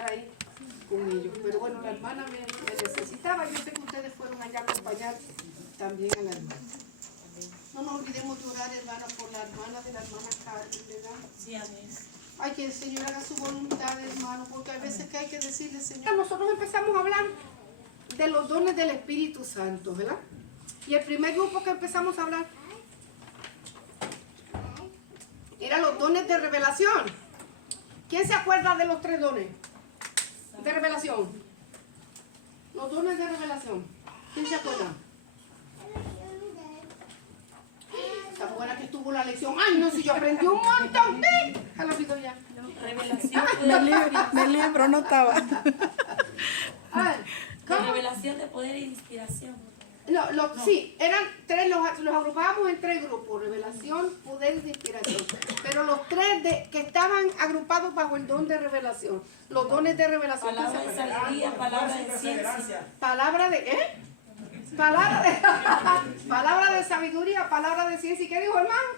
estar ahí con ellos. Pero bueno, la hermana me necesitaba. Yo sé que ustedes fueron allá a acompañar también a la hermana. No nos olvidemos de orar, hermana, por la hermana de la hermana Carmen, ¿verdad? Sí, amén. Ay, que el Señor haga su voluntad, hermano, porque hay veces que hay que decirle, Señor. Nosotros empezamos a hablar de los dones del Espíritu Santo, ¿verdad? Y el primer grupo que empezamos a hablar eran los dones de revelación. ¿Quién se acuerda de los 3 dones de revelación? Los dones de revelación. ¿Quién se acuerda? Tan buena que estuvo la lección. Ay, no, si yo aprendí un montón. Ya lo olvido ya. Revelación Del libro no estaba. Ay, ¿cómo? revelación de poder e inspiración. No. Sí, eran 3, los agrupábamos en 3 grupos, revelación, poder y inspiración. Pero los 3 que estaban agrupados bajo el don de revelación, los dones de revelación. Palabra de sabiduría, palabra de ciencia. Palabra de, ¿eh? Palabra de sabiduría, palabra de ciencia. ¿Y qué dijo, hermano?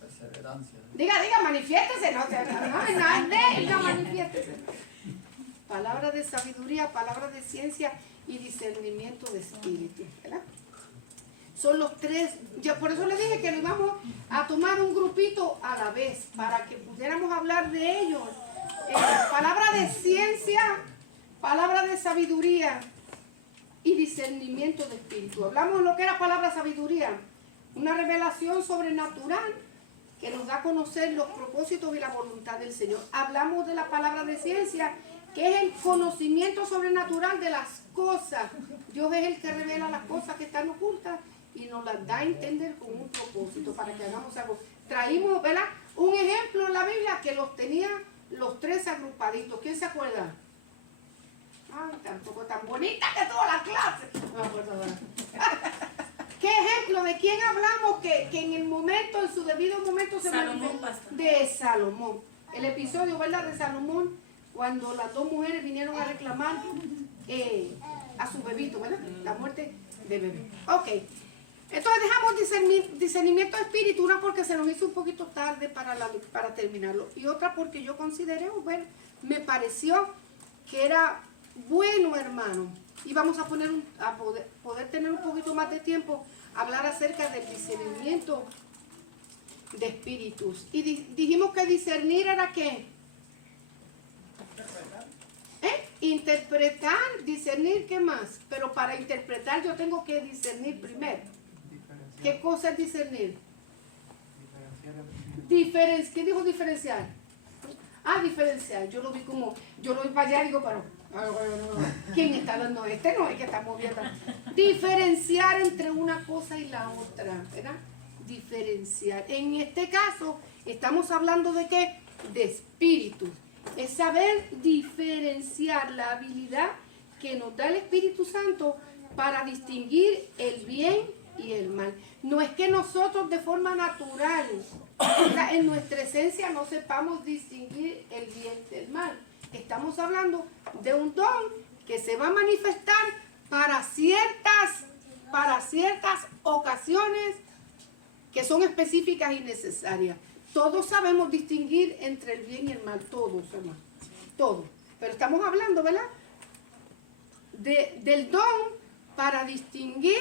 Perseverancia. Diga, manifiéstese, no manifiéstese. Palabra de sabiduría, palabra de ciencia y discernimiento de espíritu, ¿verdad? Son los 3, por eso le dije que le íbamos a tomar un grupito a la vez, para que pudiéramos hablar de ellos. Palabra de ciencia, palabra de sabiduría y discernimiento de espíritu. Hablamos de lo que era palabra sabiduría, una revelación sobrenatural que nos da a conocer los propósitos y la voluntad del Señor. Hablamos de la palabra de ciencia, que es el conocimiento sobrenatural de las cosas. Dios es el que revela las cosas que están ocultas y nos las da a entender con un propósito para que hagamos algo. Traímos, ¿verdad?, un ejemplo en la Biblia que los tenía los 3 agrupaditos. ¿Quién se acuerda? Ay, tampoco tan bonita que tuvo la clase. No me acuerdo ahora. ¿Qué ejemplo? ¿De quién hablamos que en el momento, en su debido momento se Salomón, manifestó? De Salomón. El episodio, ¿verdad?, de Salomón, cuando las 2 mujeres vinieron a reclamar a su bebito, ¿verdad? La muerte de bebé. Ok. Entonces dejamos discernimiento de espíritu, una porque se nos hizo un poquito tarde para terminarlo, y otra porque yo consideré, bueno, me pareció que era bueno, hermano, y vamos a poder tener un poquito más de tiempo a hablar acerca del discernimiento de espíritus. Y dijimos que discernir era ¿qué? Interpretar, discernir, ¿qué más? Pero para interpretar yo tengo que discernir primero. ¿Qué cosa es discernir? ¿Qué dijo diferenciar? Diferenciar. Yo lo vi para allá y digo, pero ¿quién está dando? Este no es que está moviendo. Diferenciar entre una cosa y la otra, ¿verdad? Diferenciar. En este caso, estamos hablando de ¿qué? De espíritu. Es saber diferenciar, la habilidad que nos da el Espíritu Santo para distinguir el bien y el mal. No es que nosotros de forma natural, en nuestra esencia, no sepamos distinguir el bien del mal. Estamos hablando de un don que se va a manifestar para ciertas ocasiones que son específicas y necesarias. Todos sabemos distinguir entre el bien y el mal, todos, hermano, todos. Pero estamos hablando, ¿verdad?, del don para distinguir,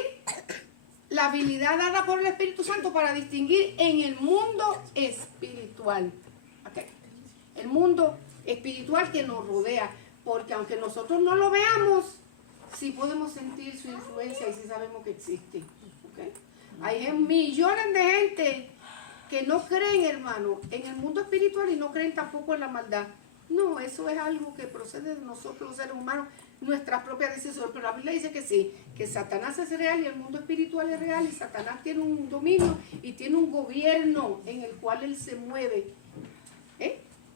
la habilidad dada por el Espíritu Santo para distinguir en el mundo espiritual. ¿Okay? El mundo espiritual que nos rodea, porque aunque nosotros no lo veamos, sí podemos sentir su influencia y sí sabemos que existe. ¿Okay? Hay millones de gente que no creen, hermano, en el mundo espiritual y no creen tampoco en la maldad. No, eso es algo que procede de nosotros los seres humanos, nuestras propias decisiones. Pero la Biblia dice que sí, que Satanás es real y el mundo espiritual es real, y Satanás tiene un dominio y tiene un gobierno en el cual él se mueve.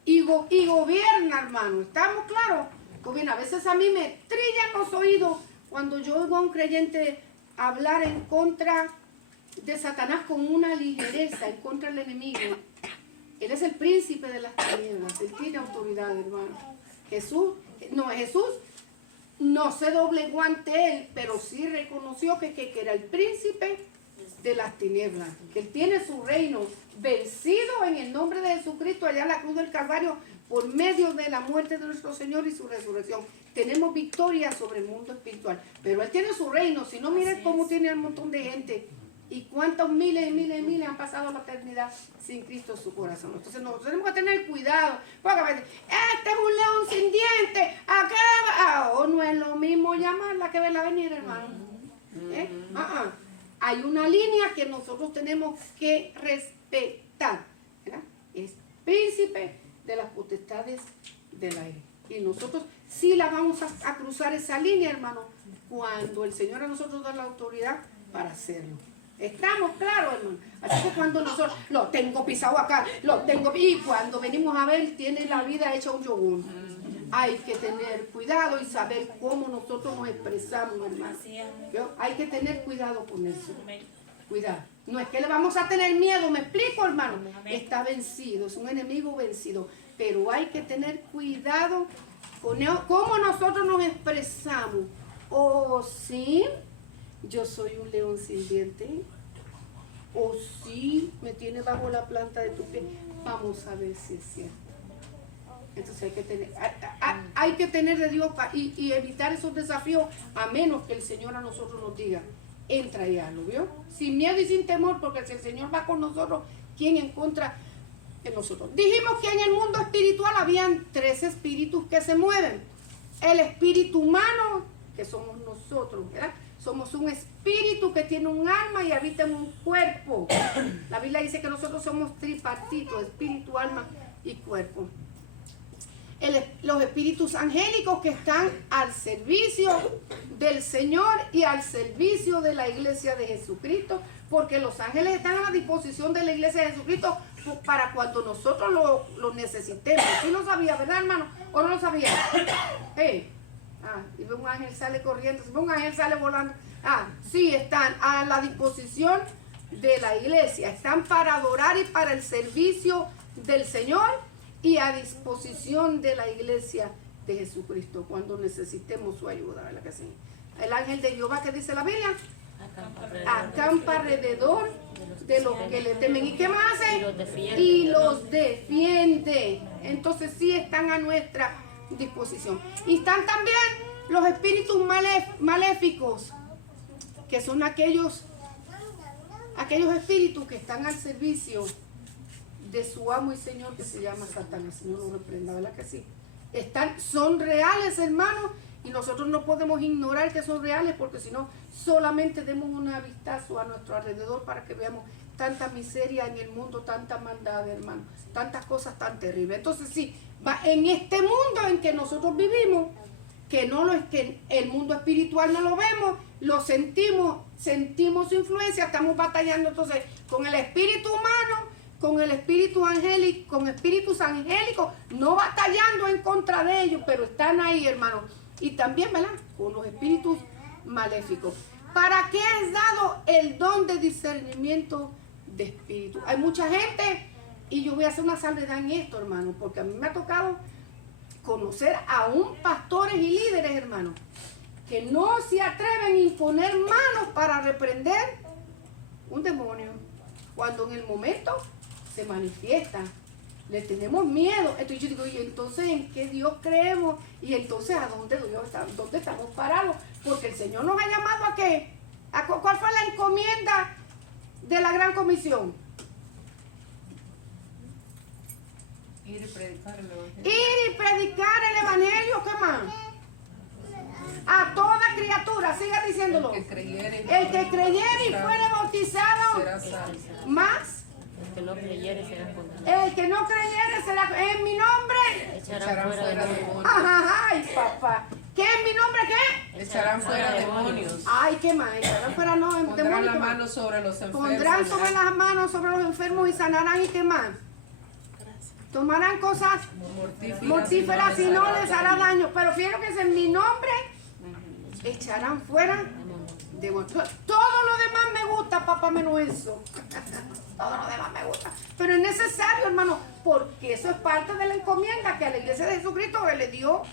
Y gobierna, hermano. ¿Estamos claros? Gobierna. A veces a mí me trillan los oídos cuando yo oigo a un creyente hablar en contra de Satanás con una ligereza, en contra del enemigo. Él es el príncipe de las tinieblas, él tiene autoridad, hermano. Jesús no se doblegó ante él, pero sí reconoció que era el príncipe de las tinieblas, que él tiene su reino vencido en el nombre de Jesucristo allá en la cruz del Calvario, por medio de la muerte de nuestro Señor y su resurrección. Tenemos victoria sobre el mundo espiritual. Pero Él tiene su reino. Si no, miren cómo tiene un montón de gente. Y cuántos miles y miles y miles han pasado la eternidad sin Cristo en su corazón. Entonces nosotros tenemos que tener cuidado. Porque a veces, este es un león sin dientes. Acá no es lo mismo llamarla que verla venir, hermano. Hay una línea que nosotros tenemos que respetar, ¿verdad? Es príncipe de las potestades del aire. Y nosotros sí la vamos a cruzar esa línea, hermano, cuando el Señor a nosotros da la autoridad para hacerlo. Estamos claros, hermano. Así que cuando nosotros lo tengo pisado acá, y cuando venimos a ver, tiene la vida hecha un yogur. Hay que tener cuidado y saber cómo nosotros nos expresamos, hermano. Hay que tener cuidado con eso. Cuidado. No es que le vamos a tener miedo, me explico, hermano. Está vencido, es un enemigo vencido. Pero hay que tener cuidado con cómo nosotros nos expresamos. O sí, yo soy un león sin dientes. O sí, me tiene bajo la planta de tu pie. Vamos a ver si es cierto. Entonces hay que tener de Dios y evitar esos desafíos, a menos que el Señor a nosotros nos diga, entra y hazlo, ¿vio? Sin miedo y sin temor, porque si el Señor va con nosotros, ¿quién en contra de nosotros? Dijimos que en el mundo espiritual habían 3 espíritus que se mueven. El espíritu humano, que somos nosotros, ¿verdad? Somos un espíritu que tiene un alma y habita en un cuerpo. La Biblia dice que nosotros somos tripartitos, espíritu, alma y cuerpo. Los espíritus angélicos que están al servicio del Señor y al servicio de la iglesia de Jesucristo, porque los ángeles están a la disposición de la iglesia de Jesucristo para cuando nosotros lo necesitemos. ¿Sí lo sabía, verdad, hermano? ¿O no lo sabía? Y ve un ángel sale corriendo, si ve un ángel sale volando. Sí, están a la disposición de la iglesia, están para adorar y para el servicio del Señor y a disposición de la iglesia de Jesucristo cuando necesitemos su ayuda, ¿verdad que sí? El ángel de Jehová, ¿qué dice la Biblia? Acampa alrededor de los que le temen. ¿Y qué más hace? Y los defiende. Entonces sí están a nuestra disposición. Y están también los espíritus maléficos, que son aquellos espíritus que están al servicio de su amo y Señor, que se llama Satanás. Señor lo reprenda, ¿verdad que sí? Son reales, hermanos, y nosotros no podemos ignorar que son reales, porque si no, solamente demos un vistazo a nuestro alrededor para que veamos tanta miseria en el mundo, tanta maldad, hermano, tantas cosas tan terribles. Entonces sí, en este mundo en que nosotros vivimos, que el mundo espiritual no lo vemos, lo sentimos su influencia, estamos batallando entonces con el espíritu humano, con el espíritu angélico, con espíritus angélicos, no batallando en contra de ellos, pero están ahí, hermano. Y también, ¿verdad?, con los espíritus maléficos. ¿Para qué es dado el don de discernimiento de espíritu? Hay mucha gente, y yo voy a hacer una salvedad en esto, hermano, porque a mí me ha tocado conocer aún pastores y líderes, hermano, que no se atreven a imponer manos para reprender un demonio, cuando en el momento se manifiesta. Le tenemos miedo. Entonces yo digo, ¿y entonces en qué Dios creemos? Y entonces ¿a dónde estamos parados? Porque el Señor nos ha llamado ¿a qué? ¿Cuál fue la encomienda de la gran comisión? Ir y predicar el evangelio. Ir y predicar el evangelio, ¿qué más? A toda criatura, siga diciéndolo. El que creyere y fuere bautizado será salvo. más. El que no creyere será condenado. El que no creyere será en mi nombre. Echarán fuera demonios. Ay, papá. ¿Qué en mi nombre qué? Echarán fuera demonios. Ay, ¿qué más? Echarán fuera no, Pondrán demonios, las ¿qué más? manos sobre los enfermos. Pondrán sobre las manos sobre los enfermos y sanarán. ¿Y qué más? Tomarán cosas mortíferas y no les hará daño. Pero fíjense que es en mi nombre. Echarán fuera demonios. Todo lo demás me gusta, papá, menos eso. Todo lo demás me gusta. Pero es necesario, hermano, porque eso es parte de la encomienda que a la iglesia de Jesucristo le dio,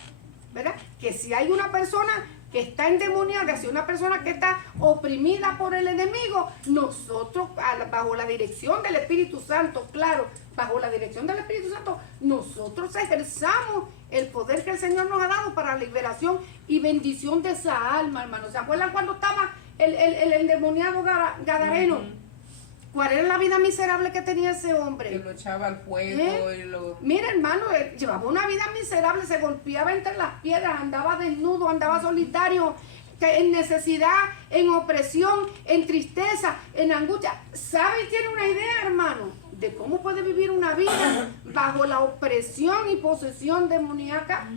¿verdad? Que si hay una persona que está endemoniada, si hay una persona que está oprimida por el enemigo, nosotros, bajo la dirección del Espíritu Santo, claro, bajo la dirección del Espíritu Santo, nosotros ejerzamos el poder que el Señor nos ha dado para la liberación y bendición de esa alma, hermano. ¿Se acuerdan cuando estaba el endemoniado gadareno? ¿Cuál era la vida miserable que tenía ese hombre? Que lo echaba al fuego y lo... Mira, hermano, llevaba una vida miserable, se golpeaba entre las piedras, andaba desnudo, andaba solitario, en necesidad, en opresión, en tristeza, en angustia. ¿Sabe y tiene una idea, hermano, de cómo puede vivir una vida bajo la opresión y posesión demoníaca?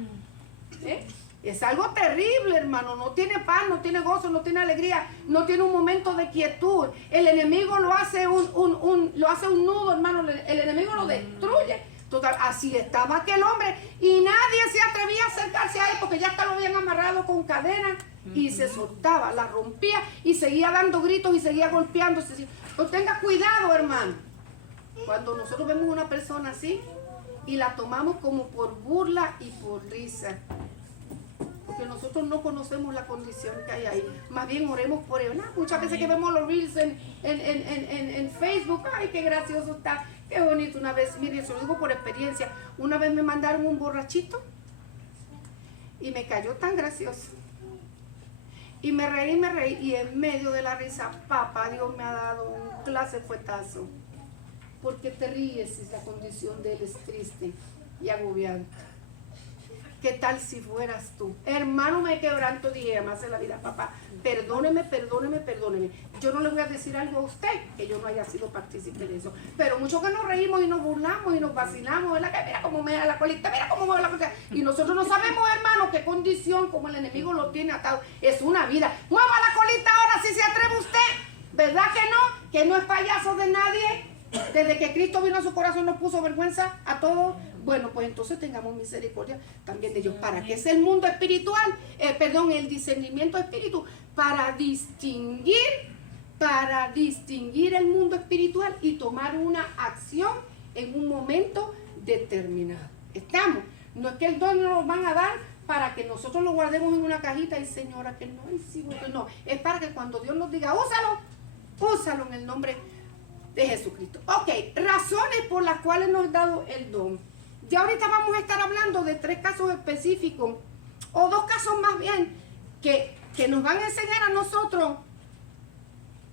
Es algo terrible, hermano. No tiene paz, no tiene gozo, no tiene alegría, no tiene un momento de quietud. El enemigo lo hace un nudo, hermano. El enemigo lo destruye. Total, así estaba aquel hombre y nadie se atrevía a acercarse a él porque ya hasta lo habían amarrado con cadenas y se soltaba, la rompía y seguía dando gritos y seguía golpeándose. Pues tenga cuidado, hermano. Cuando nosotros vemos una persona así y la tomamos como por burla y por risa, porque nosotros no conocemos la condición que hay ahí. Más bien oremos por él. Muchas veces que vemos los reels en Facebook, ay, qué gracioso está, qué bonito. Una vez, mire, se lo digo por experiencia, una vez me mandaron un borrachito y me cayó tan gracioso. Y me reí, y en medio de la risa, papá Dios me ha dado un clase fuetazo. Porque te ríes si la condición de él es triste y agobiante. ¿Qué tal si fueras tú? Hermano, me quebranto, dije, además de la vida, papá, perdóneme. Yo no le voy a decir algo a usted que yo no haya sido partícipe de eso. Pero mucho que nos reímos y nos burlamos y nos vacilamos, ¿verdad? Que mira cómo me da la colita, mira cómo me da la colita. Y nosotros no sabemos, hermano, qué condición, como el enemigo lo tiene atado. Es una vida. Mueva la colita ahora si se atreve usted. ¿Verdad que no? Que no es payaso de nadie. Desde que Cristo vino a su corazón nos puso vergüenza a todos. Bueno, pues entonces tengamos misericordia también de ellos. ¿Para qué es el mundo espiritual? El discernimiento espíritu. Para distinguir el mundo espiritual y tomar una acción en un momento determinado. ¿Estamos? No es que el don nos lo van a dar para que nosotros lo guardemos en una cajita y señora, que no, no. Es para que cuando Dios nos diga, úsalo en el nombre de Jesucristo. Ok, razones por las cuales nos ha dado el don. Ya ahorita vamos a estar hablando de 3 casos específicos, o 2 casos más bien, que nos van a enseñar a nosotros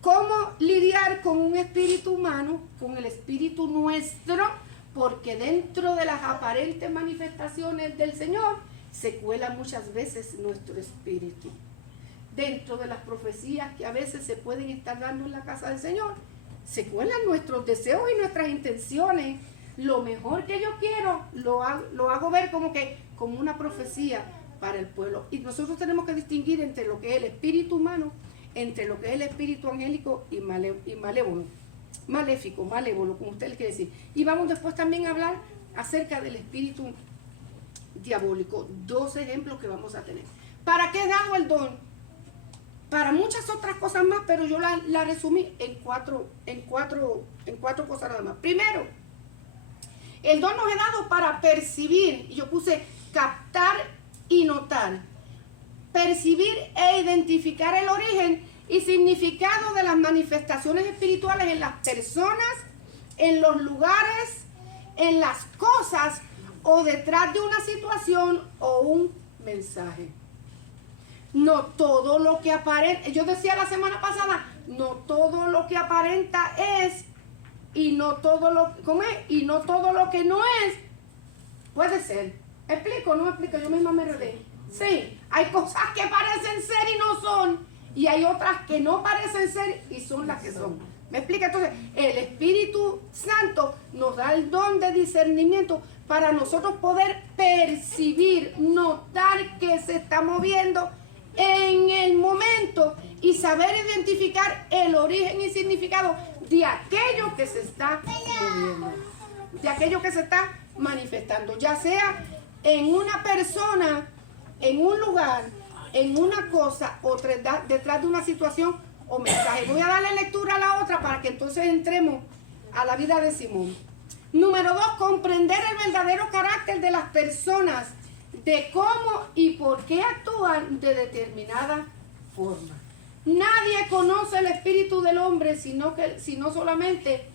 cómo lidiar con un espíritu humano, con el espíritu nuestro, porque dentro de las aparentes manifestaciones del Señor se cuela muchas veces nuestro espíritu. Dentro de las profecías que a veces se pueden estar dando en la casa del Señor, se cuelan nuestros deseos y nuestras intenciones. Lo mejor que yo quiero lo hago ver como una profecía para el pueblo. Y nosotros tenemos que distinguir entre lo que es el espíritu humano, entre lo que es el espíritu angélico y malévolo, como usted le quiere decir. Y vamos después también a hablar acerca del espíritu diabólico. 2 ejemplos que vamos a tener. ¿Para qué he dado el don? Para muchas otras cosas más, pero yo la resumí en cuatro cosas nada más. Primero, el don nos he dado para percibir, y yo puse captar y notar, percibir e identificar el origen y significado de las manifestaciones espirituales en las personas, en los lugares, en las cosas o detrás de una situación o un mensaje. No todo lo que aparenta, yo decía la semana pasada, no todo lo que aparenta es, y no todo lo que no es, puede ser. ¿Explico o no explico? Yo misma me enredé. Sí, hay cosas que parecen ser y no son, y hay otras que no parecen ser y son las que son. ¿Me explica? Entonces, el Espíritu Santo nos da el don de discernimiento para nosotros poder percibir, notar que se está moviendo en el momento y saber identificar el origen y significado de aquello que se está moviendo, de aquello que se está manifestando, ya sea en una persona, en un lugar, en una cosa o detrás de una situación o mensaje. Voy a darle lectura a la otra para que entonces entremos a la vida de Simón. Número 2, comprender el verdadero carácter de las personas, de cómo y por qué actúan de determinada forma. Nadie conoce el espíritu del hombre, sino solamente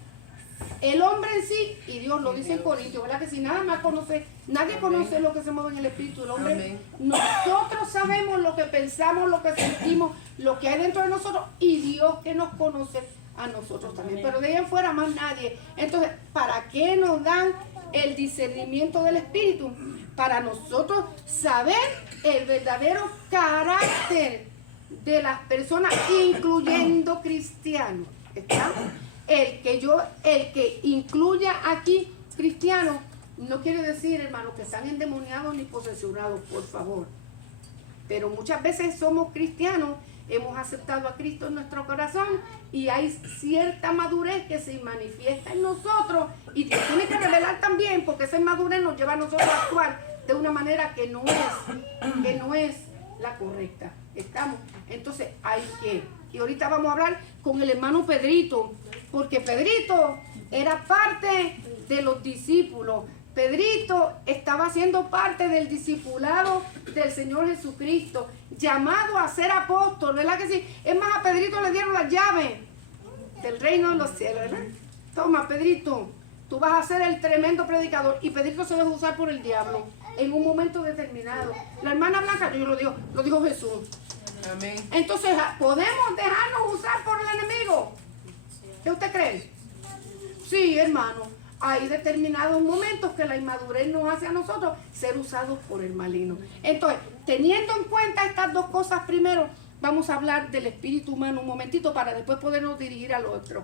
El hombre en sí y Dios, lo dice en Corintios, ¿verdad? Que si nada más conoce, nadie conoce lo que se mueve en el espíritu del hombre. Amén. Nosotros sabemos lo que pensamos, lo que sentimos, lo que hay dentro de nosotros y Dios que nos conoce a nosotros también. Pero de ahí en fuera más nadie. Entonces, ¿para qué nos dan el discernimiento del espíritu? Para nosotros saber el verdadero carácter de las personas, incluyendo cristianos. ¿Está? El que incluya aquí cristianos, no quiere decir, hermano, que están endemoniados ni posesionados, por favor. Pero muchas veces somos cristianos, hemos aceptado a Cristo en nuestro corazón y hay cierta madurez que se manifiesta en nosotros y Dios tiene que revelar también, porque esa madurez nos lleva a nosotros a actuar de una manera que no es la correcta. ¿Estamos? Entonces hay que, y ahorita vamos a hablar con el hermano Pedrito, porque Pedrito era parte de los discípulos. Pedrito estaba siendo parte del discipulado del Señor Jesucristo, llamado a ser apóstol, ¿verdad que sí? Es más, a Pedrito le dieron las llaves del reino de los cielos, ¿verdad? Toma, Pedrito, tú vas a ser el tremendo predicador. Y Pedrito se dejó usar por el diablo en un momento determinado. La hermana Blanca, yo lo dijo Jesús. Amén. Entonces, ¿podemos dejarnos usar por el enemigo? ¿Qué usted cree? Sí, hermano. Hay determinados momentos que la inmadurez nos hace a nosotros ser usados por el maligno. Entonces, teniendo en cuenta estas dos cosas primero, vamos a hablar del espíritu humano un momentito para después podernos dirigir al otro.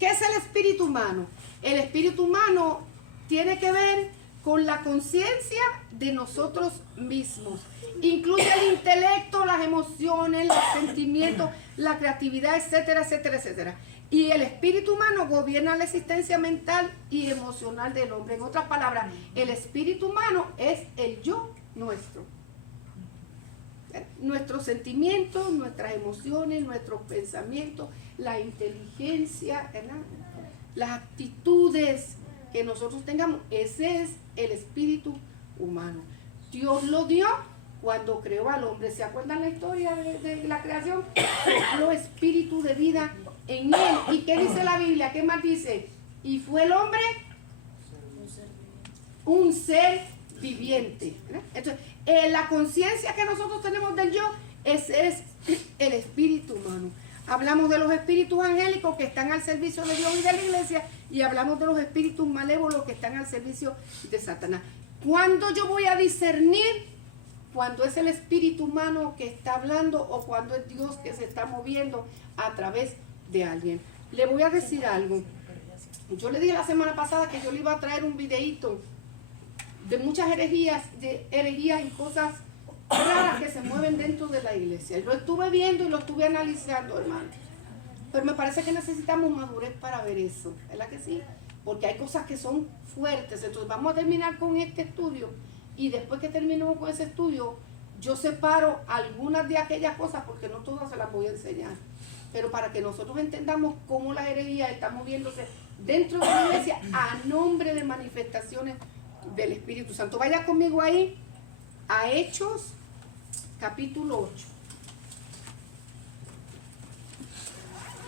¿Qué es el espíritu humano? El espíritu humano tiene que ver con la conciencia de nosotros mismos. Incluye el intelecto, las emociones, los sentimientos, la creatividad, etcétera, etcétera, etcétera. Y el espíritu humano gobierna la existencia mental y emocional del hombre. En otras palabras, el espíritu humano es el yo nuestro. Nuestros sentimientos, nuestras emociones, nuestros pensamientos, la inteligencia, ¿verdad? Las actitudes que nosotros tengamos, ese es el espíritu humano. Dios lo dio cuando creó al hombre. ¿Se acuerdan la historia de la creación? Sopló espíritu de vida en él. ¿Y qué dice la Biblia? ¿Qué más dice? Y fue el hombre un ser viviente. ¿Verdad? Entonces, la conciencia que nosotros tenemos del yo, ese es el espíritu humano. Hablamos de los espíritus angélicos que están al servicio de Dios y de la iglesia, y hablamos de los espíritus malévolos que están al servicio de Satanás. ¿Cuándo yo voy a discernir cuando es el espíritu humano que está hablando o cuando es Dios que se está moviendo a través de alguien? Le voy a decir algo. Yo le dije la semana pasada que yo le iba a traer un videíto de muchas herejías y cosas raras que se mueven dentro de la iglesia. Lo estuve viendo y lo estuve analizando, hermano. Pero me parece que necesitamos madurez para ver eso, ¿verdad que sí? Porque hay cosas que son fuertes. Entonces vamos a terminar con este estudio y después que terminemos con ese estudio, yo separo algunas de aquellas cosas porque no todas se las voy a enseñar. Pero para que nosotros entendamos cómo la herejía está moviéndose dentro de la iglesia a nombre de manifestaciones del Espíritu Santo. Vaya conmigo ahí a Hechos capítulo 8.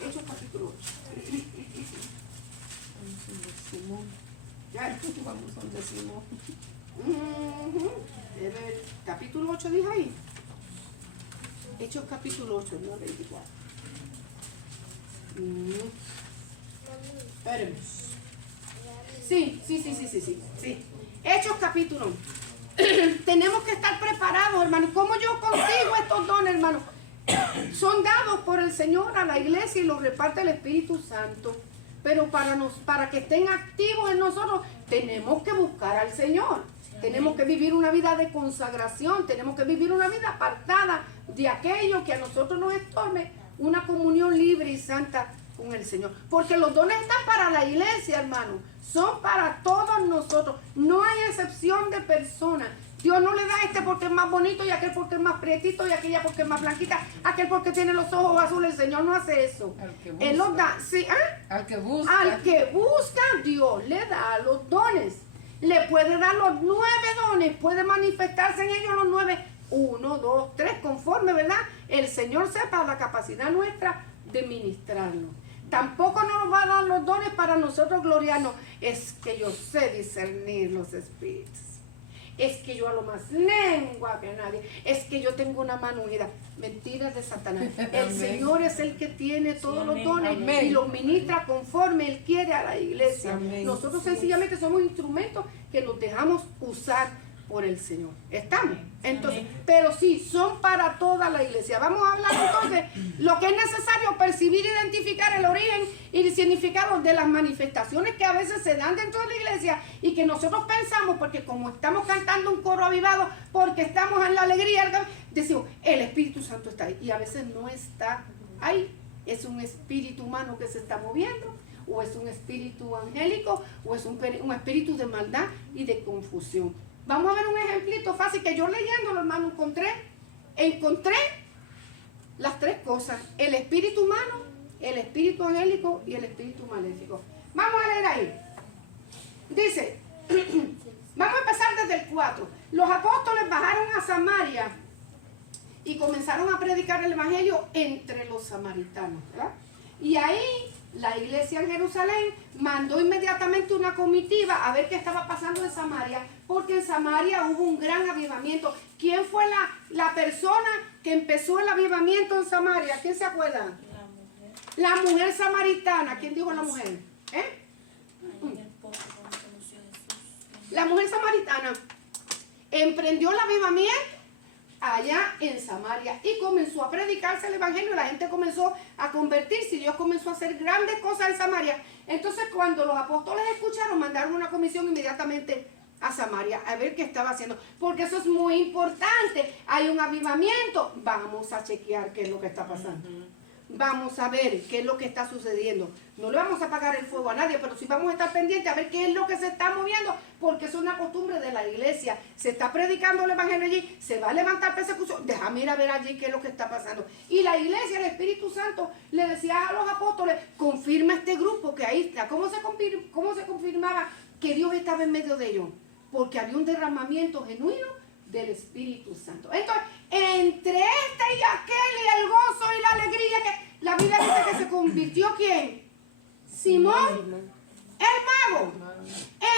Hechos capítulo 8. Ya, vamos donde Simón. Capítulo 8 dice ahí. Hechos capítulo 8, no 24. Espérenme. Sí. Hechos capítulo. Tenemos que estar preparados, hermano. ¿Cómo yo consigo estos dones, hermano? Son dados por el Señor a la iglesia y los reparte el Espíritu Santo. Pero para que estén activos en nosotros, tenemos que buscar al Señor. Tenemos que vivir una vida de consagración. Tenemos que vivir una vida apartada de aquello que a nosotros nos estorbe. Una comunión libre y santa con el Señor. Porque los dones están para la iglesia, hermano. Son para todos nosotros. No hay excepción de personas. Dios no le da a este porque es más bonito y a aquel porque es más prietito y a aquella porque es más blanquita, aquel porque tiene los ojos azules. El Señor no hace eso. Él los da. Sí, al que busca. Al que busca, Dios le da los dones. Le puede dar los 9 dones. Puede manifestarse en ellos los 9. 1, 2, 3, conforme, ¿verdad? El Señor sepa la capacidad nuestra de ministrarlo. Tampoco nos va a dar los dones para nosotros gloriarnos. Es que yo sé discernir los espíritus. Es que yo hablo más lengua que nadie. Es que yo tengo una mano unida. Mentiras de Satanás. El Amén. Señor es el que tiene todos los dones Amén. y los ministra conforme Él quiere a la iglesia. Amén. Nosotros sencillamente somos instrumentos que nos dejamos usar por el Señor. ¿Estamos? Entonces, pero sí, son para toda la iglesia. Vamos a hablar entonces lo que es necesario percibir, identificar el origen y el significado de las manifestaciones que a veces se dan dentro de la iglesia y que nosotros pensamos, porque como estamos cantando un coro avivado, porque estamos en la alegría, decimos, el Espíritu Santo está ahí. Y a veces no está ahí. Es un espíritu humano que se está moviendo, o es un espíritu angélico, o es un espíritu de maldad y de confusión. Vamos a ver un ejemplito fácil que yo leyéndolo, hermano, encontré las tres cosas: el espíritu humano, el espíritu angélico y el espíritu maléfico. Vamos a leer ahí. Dice, vamos a empezar desde el 4. Los apóstoles bajaron a Samaria y comenzaron a predicar el evangelio entre los samaritanos, ¿verdad? Y ahí la iglesia en Jerusalén mandó inmediatamente una comitiva a ver qué estaba pasando en Samaria, porque en Samaria hubo un gran avivamiento. ¿Quién fue la persona que empezó el avivamiento en Samaria? ¿Quién se acuerda? La mujer samaritana. ¿Quién dijo la mujer? La mujer samaritana emprendió el avivamiento allá en Samaria y comenzó a predicarse el evangelio. La gente comenzó a convertirse y Dios comenzó a hacer grandes cosas en Samaria. Entonces, cuando los apóstoles escucharon, mandaron una comisión inmediatamente a Samaria a ver qué estaba haciendo, porque eso es muy importante. Hay un avivamiento, vamos a chequear qué es lo que está pasando. Vamos a ver qué es lo que está sucediendo. No le vamos a apagar el fuego a nadie, pero sí vamos a estar pendientes a ver qué es lo que se está moviendo, porque es una costumbre de la iglesia. Se está predicando el evangelio allí, se va a levantar persecución. Déjame ir a ver allí qué es lo que está pasando. Y la iglesia, el Espíritu Santo, le decía a los apóstoles, confirma este grupo que ahí está. ¿Cómo se confirmaba que Dios estaba en medio de ellos? Porque había un derramamiento genuino del Espíritu Santo. Entonces, entre este y aquel y el gozo y la alegría, que la Biblia dice que se convirtió, ¿quién? Simón el mago.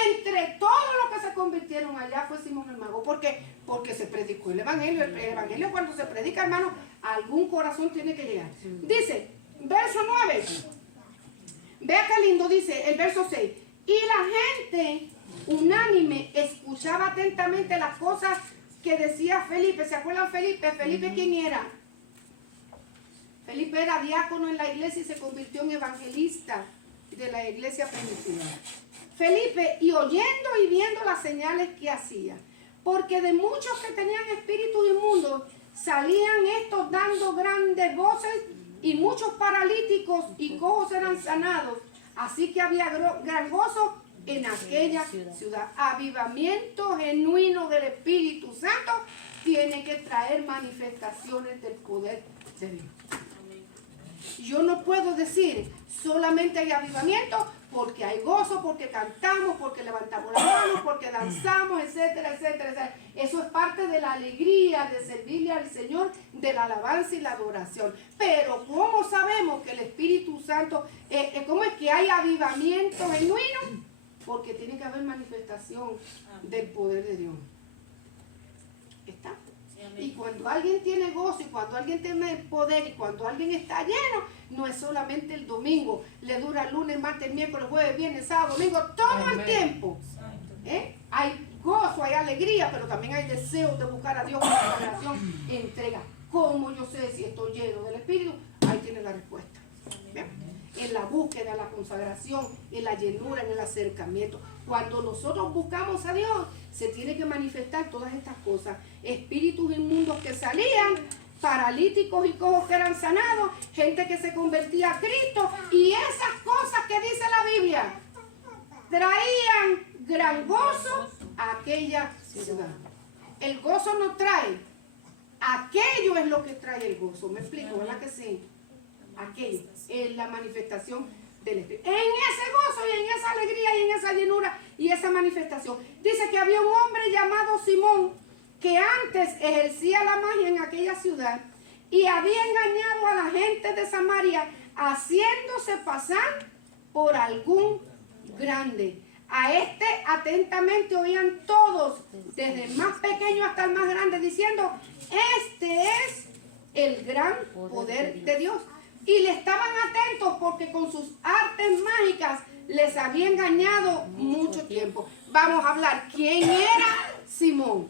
Entre todos los que se convirtieron allá fue Simón el mago. ¿Por qué? Porque se predicó el evangelio. El evangelio, cuando se predica, hermano, a algún corazón tiene que llegar. Dice, verso 9. Vea qué lindo, dice el verso 6. Y la gente unánime escuchaba atentamente las cosas que decía Felipe. ¿Se acuerdan Felipe? ¿Felipe quién era? Felipe era diácono en la iglesia y se convirtió en evangelista de la iglesia primitiva. Felipe, y oyendo y viendo las señales que hacía, porque de muchos que tenían espíritus inmundos salían estos dando grandes voces, y muchos paralíticos y cojos eran sanados. Así que había gran gozo en aquella ciudad. Avivamiento genuino del Espíritu Santo tiene que traer manifestaciones del poder de Dios. Yo no puedo decir solamente hay avivamiento porque hay gozo, porque cantamos, porque levantamos las manos, porque danzamos, etcétera, etcétera, etcétera. Eso es parte de la alegría de servirle al Señor, de la alabanza y la adoración. Pero ¿cómo sabemos que el Espíritu Santo, cómo es que hay avivamiento genuino? Porque tiene que haber manifestación del poder de Dios. ¿Está? Y cuando alguien tiene gozo, y cuando alguien tiene poder, y cuando alguien está lleno, no es solamente el domingo, le dura el lunes, martes, miércoles, jueves, viernes, sábado, domingo, todo el tiempo. Hay gozo, hay alegría, pero también hay deseo de buscar a Dios con consagración, entrega. ¿Cómo yo sé si estoy lleno del Espíritu? Ahí tiene la respuesta. ¿Bien? En la búsqueda, en la consagración, en la llenura, en el acercamiento. Cuando nosotros buscamos a Dios, se tiene que manifestar todas estas cosas. Espíritus inmundos que salían, paralíticos y cojos que eran sanados, gente que se convertía a Cristo, y esas cosas que dice la Biblia traían gran gozo a aquella ciudad. El gozo no trae, aquello es lo que trae el gozo. ¿Me explico? ¿Verdad que sí? Aquello es la manifestación del Espíritu. En ese gozo y en esa alegría y en esa llenura y esa manifestación. Dice que había un hombre llamado Simón que antes ejercía la magia en aquella ciudad y había engañado a la gente de Samaria haciéndose pasar por algún grande. A este atentamente oían todos, desde el más pequeño hasta el más grande, diciendo, este es el gran poder de Dios. Y le estaban atentos porque con sus artes mágicas les había engañado mucho tiempo. Vamos a hablar, ¿quién era Simón?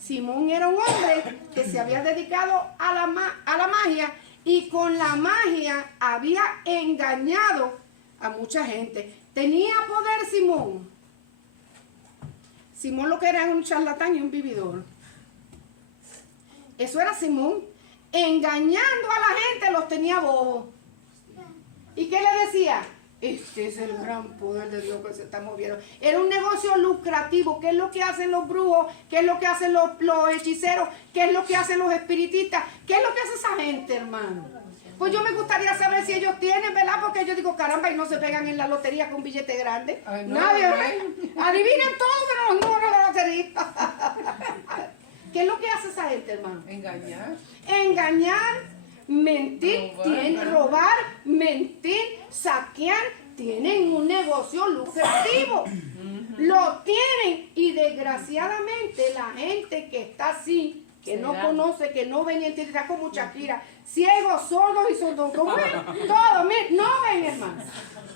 Simón era un hombre que se había dedicado a la magia y con la magia había engañado a mucha gente. ¿Tenía poder Simón? Simón lo que era un charlatán y un vividor. Eso era Simón. Engañando a la gente los tenía bobos. ¿Y qué le decía? Este es el gran poder de Dios que se está moviendo. Era un negocio lucrativo. ¿Qué es lo que hacen los brujos? ¿Qué es lo que hacen los hechiceros? ¿Qué es lo que hacen los espiritistas? ¿Qué es lo que hace esa gente, hermano? Pues yo me gustaría saber si ellos tienen, ¿verdad? Porque yo digo, caramba, y no se pegan en la lotería con billete grande. Ay, no, Nadie, no. ¿verdad? Adivinan todo, pero no de la lotería. ¿Qué es lo que hace esa gente, hermano? Engañar. Engañar, mentir, robar, mentir, saquear, tienen un negocio lucrativo. Lo tienen y desgraciadamente la gente que está así, que no conoce, que no ven ni entiende, está como Shakira, ciegos, sordos y sordos, ¿cómo es? Todo, miren, no ven, hermano.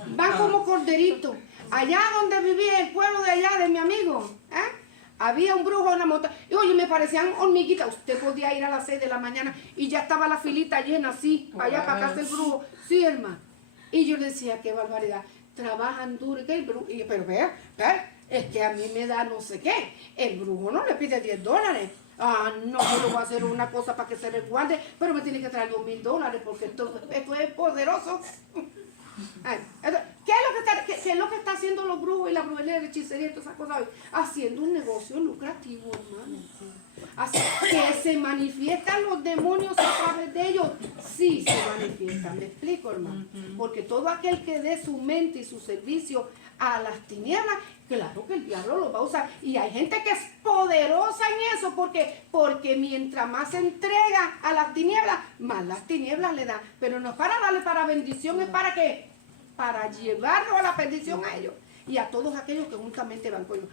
Van como corderitos. Allá donde vivía el pueblo de allá de mi amigo, había un brujo en la montaña. Y oye, me parecían hormiguitas. Usted podía ir a las 6 de la mañana y ya estaba la filita llena así, allá para casa el brujo. Sí, hermano. Y yo le decía, qué barbaridad. Trabajan duro. ¿Qué el brujo? Pero vea, es que a mí me da no sé qué. El brujo no le pide $10. Ah, no, yo le voy a hacer una cosa para que se resguarde, pero me tiene que traer $2,000 porque esto es poderoso. Ay, ¿qué es lo que está haciendo los brujos y la brujería, la hechicería y todas esas cosas? Haciendo un negocio lucrativo, hermano. Así que se manifiestan los demonios a través de ellos. Sí, se manifiestan. Me explico, hermano. Porque todo aquel que dé su mente y su servicio a las tinieblas, claro que el diablo lo va a usar. Y hay gente que es poderosa en eso porque mientras más se entrega a las tinieblas, más las tinieblas le dan. Pero no es para darle para bendición, es para qué? Para llevarlo a la bendición a ellos y a todos aquellos que juntamente van con ellos.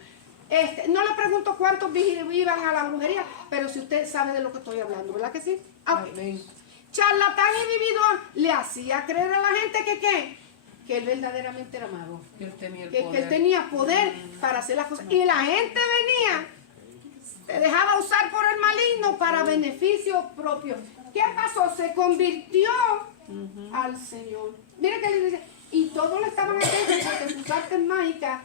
No le pregunto cuántos iban a la brujería, pero si usted sabe de lo que estoy hablando, ¿verdad que sí? Okay. Charlatán y vividor le hacía creer a la gente que él verdaderamente era mago, Que él tenía el que poder. él tenía poder para hacer las cosas. Y la gente venía, se dejaba usar por el maligno para beneficio propio. ¿Qué pasó? Se convirtió al Señor. Mira que le dice, y todos le estaban atentos porque sus artes mágicas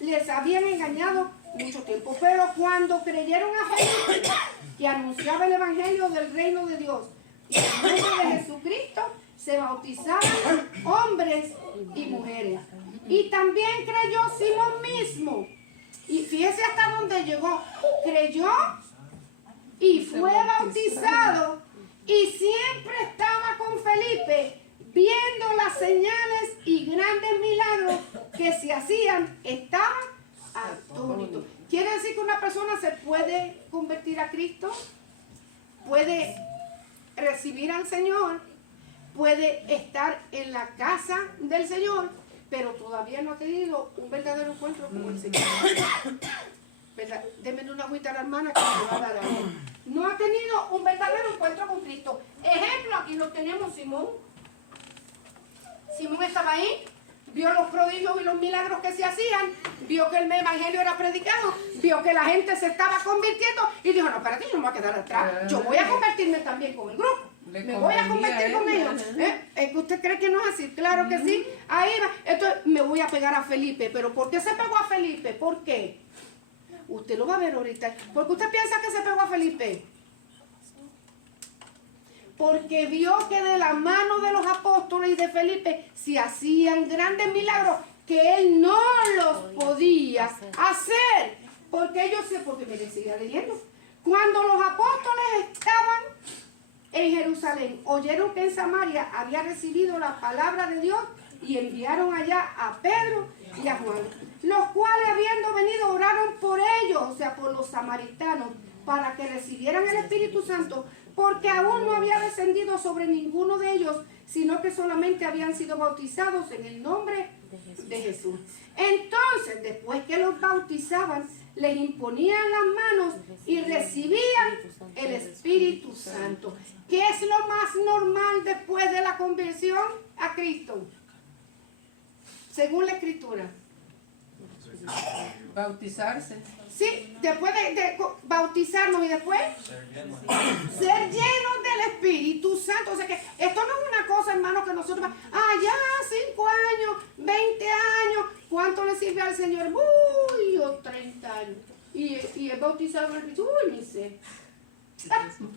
les habían engañado mucho tiempo. Pero cuando creyeron a Felipe, que anunciaba el evangelio del reino de Dios y el nombre de Jesucristo, se bautizaban hombres y mujeres. Y también creyó Simón mismo. Y fíjese hasta dónde llegó. Creyó y fue bautizado. Y siempre estaba con Felipe, viendo las señales y grandes milagros que se hacían. Estaban atónitos. ¿Quiere decir que una persona se puede convertir a Cristo? ¿Puede recibir al Señor? ¿Puede estar en la casa del Señor? Pero todavía no ha tenido un verdadero encuentro con el Señor. ¿Verdad? Denme una agüita a la hermana que me va a dar algo. No ha tenido un verdadero encuentro con Cristo. Ejemplo, aquí lo tenemos Simón. Simón estaba ahí, vio los prodigios y los milagros que se hacían, vio que el evangelio era predicado, vio que la gente se estaba convirtiendo y dijo, no, espérate, yo no me voy a quedar atrás, yo voy a convertirme también con el grupo. Me voy a convertir con ellos. ¿Es que usted cree que no es así? Claro que sí. Ahí va. Entonces me voy a pegar a Felipe. ¿Pero por qué se pegó a Felipe? ¿Por qué? Usted lo va a ver ahorita. ¿Por qué usted piensa que se pegó a Felipe? Porque vio que de la mano de los apóstoles y de Felipe se hacían grandes milagros que él no los podía hacer. Porque miren, sigue leyendo. Cuando los apóstoles estaban en Jerusalén, oyeron que en Samaria había recibido la palabra de Dios y enviaron allá a Pedro y a Juan, los cuales habiendo venido oraron por ellos, o sea, por los samaritanos, para que recibieran el Espíritu Santo, porque aún no había descendido sobre ninguno de ellos, sino que solamente habían sido bautizados en el nombre de Jesús. Entonces, después que los bautizaban, les imponían las manos y recibían el Espíritu Santo. ¿Qué es lo más normal después de la conversión a Cristo? Según la Escritura. Bautizarse. Sí, después de bautizarnos y después ser llenos del Espíritu Santo. O sea que esto no es una cosa, hermano, que nosotros, ya 5 años, 20 años, ¿cuánto le sirve al Señor? Uy, yo 30 años. Y es bautizado en el Espíritu. Uy, ni sé.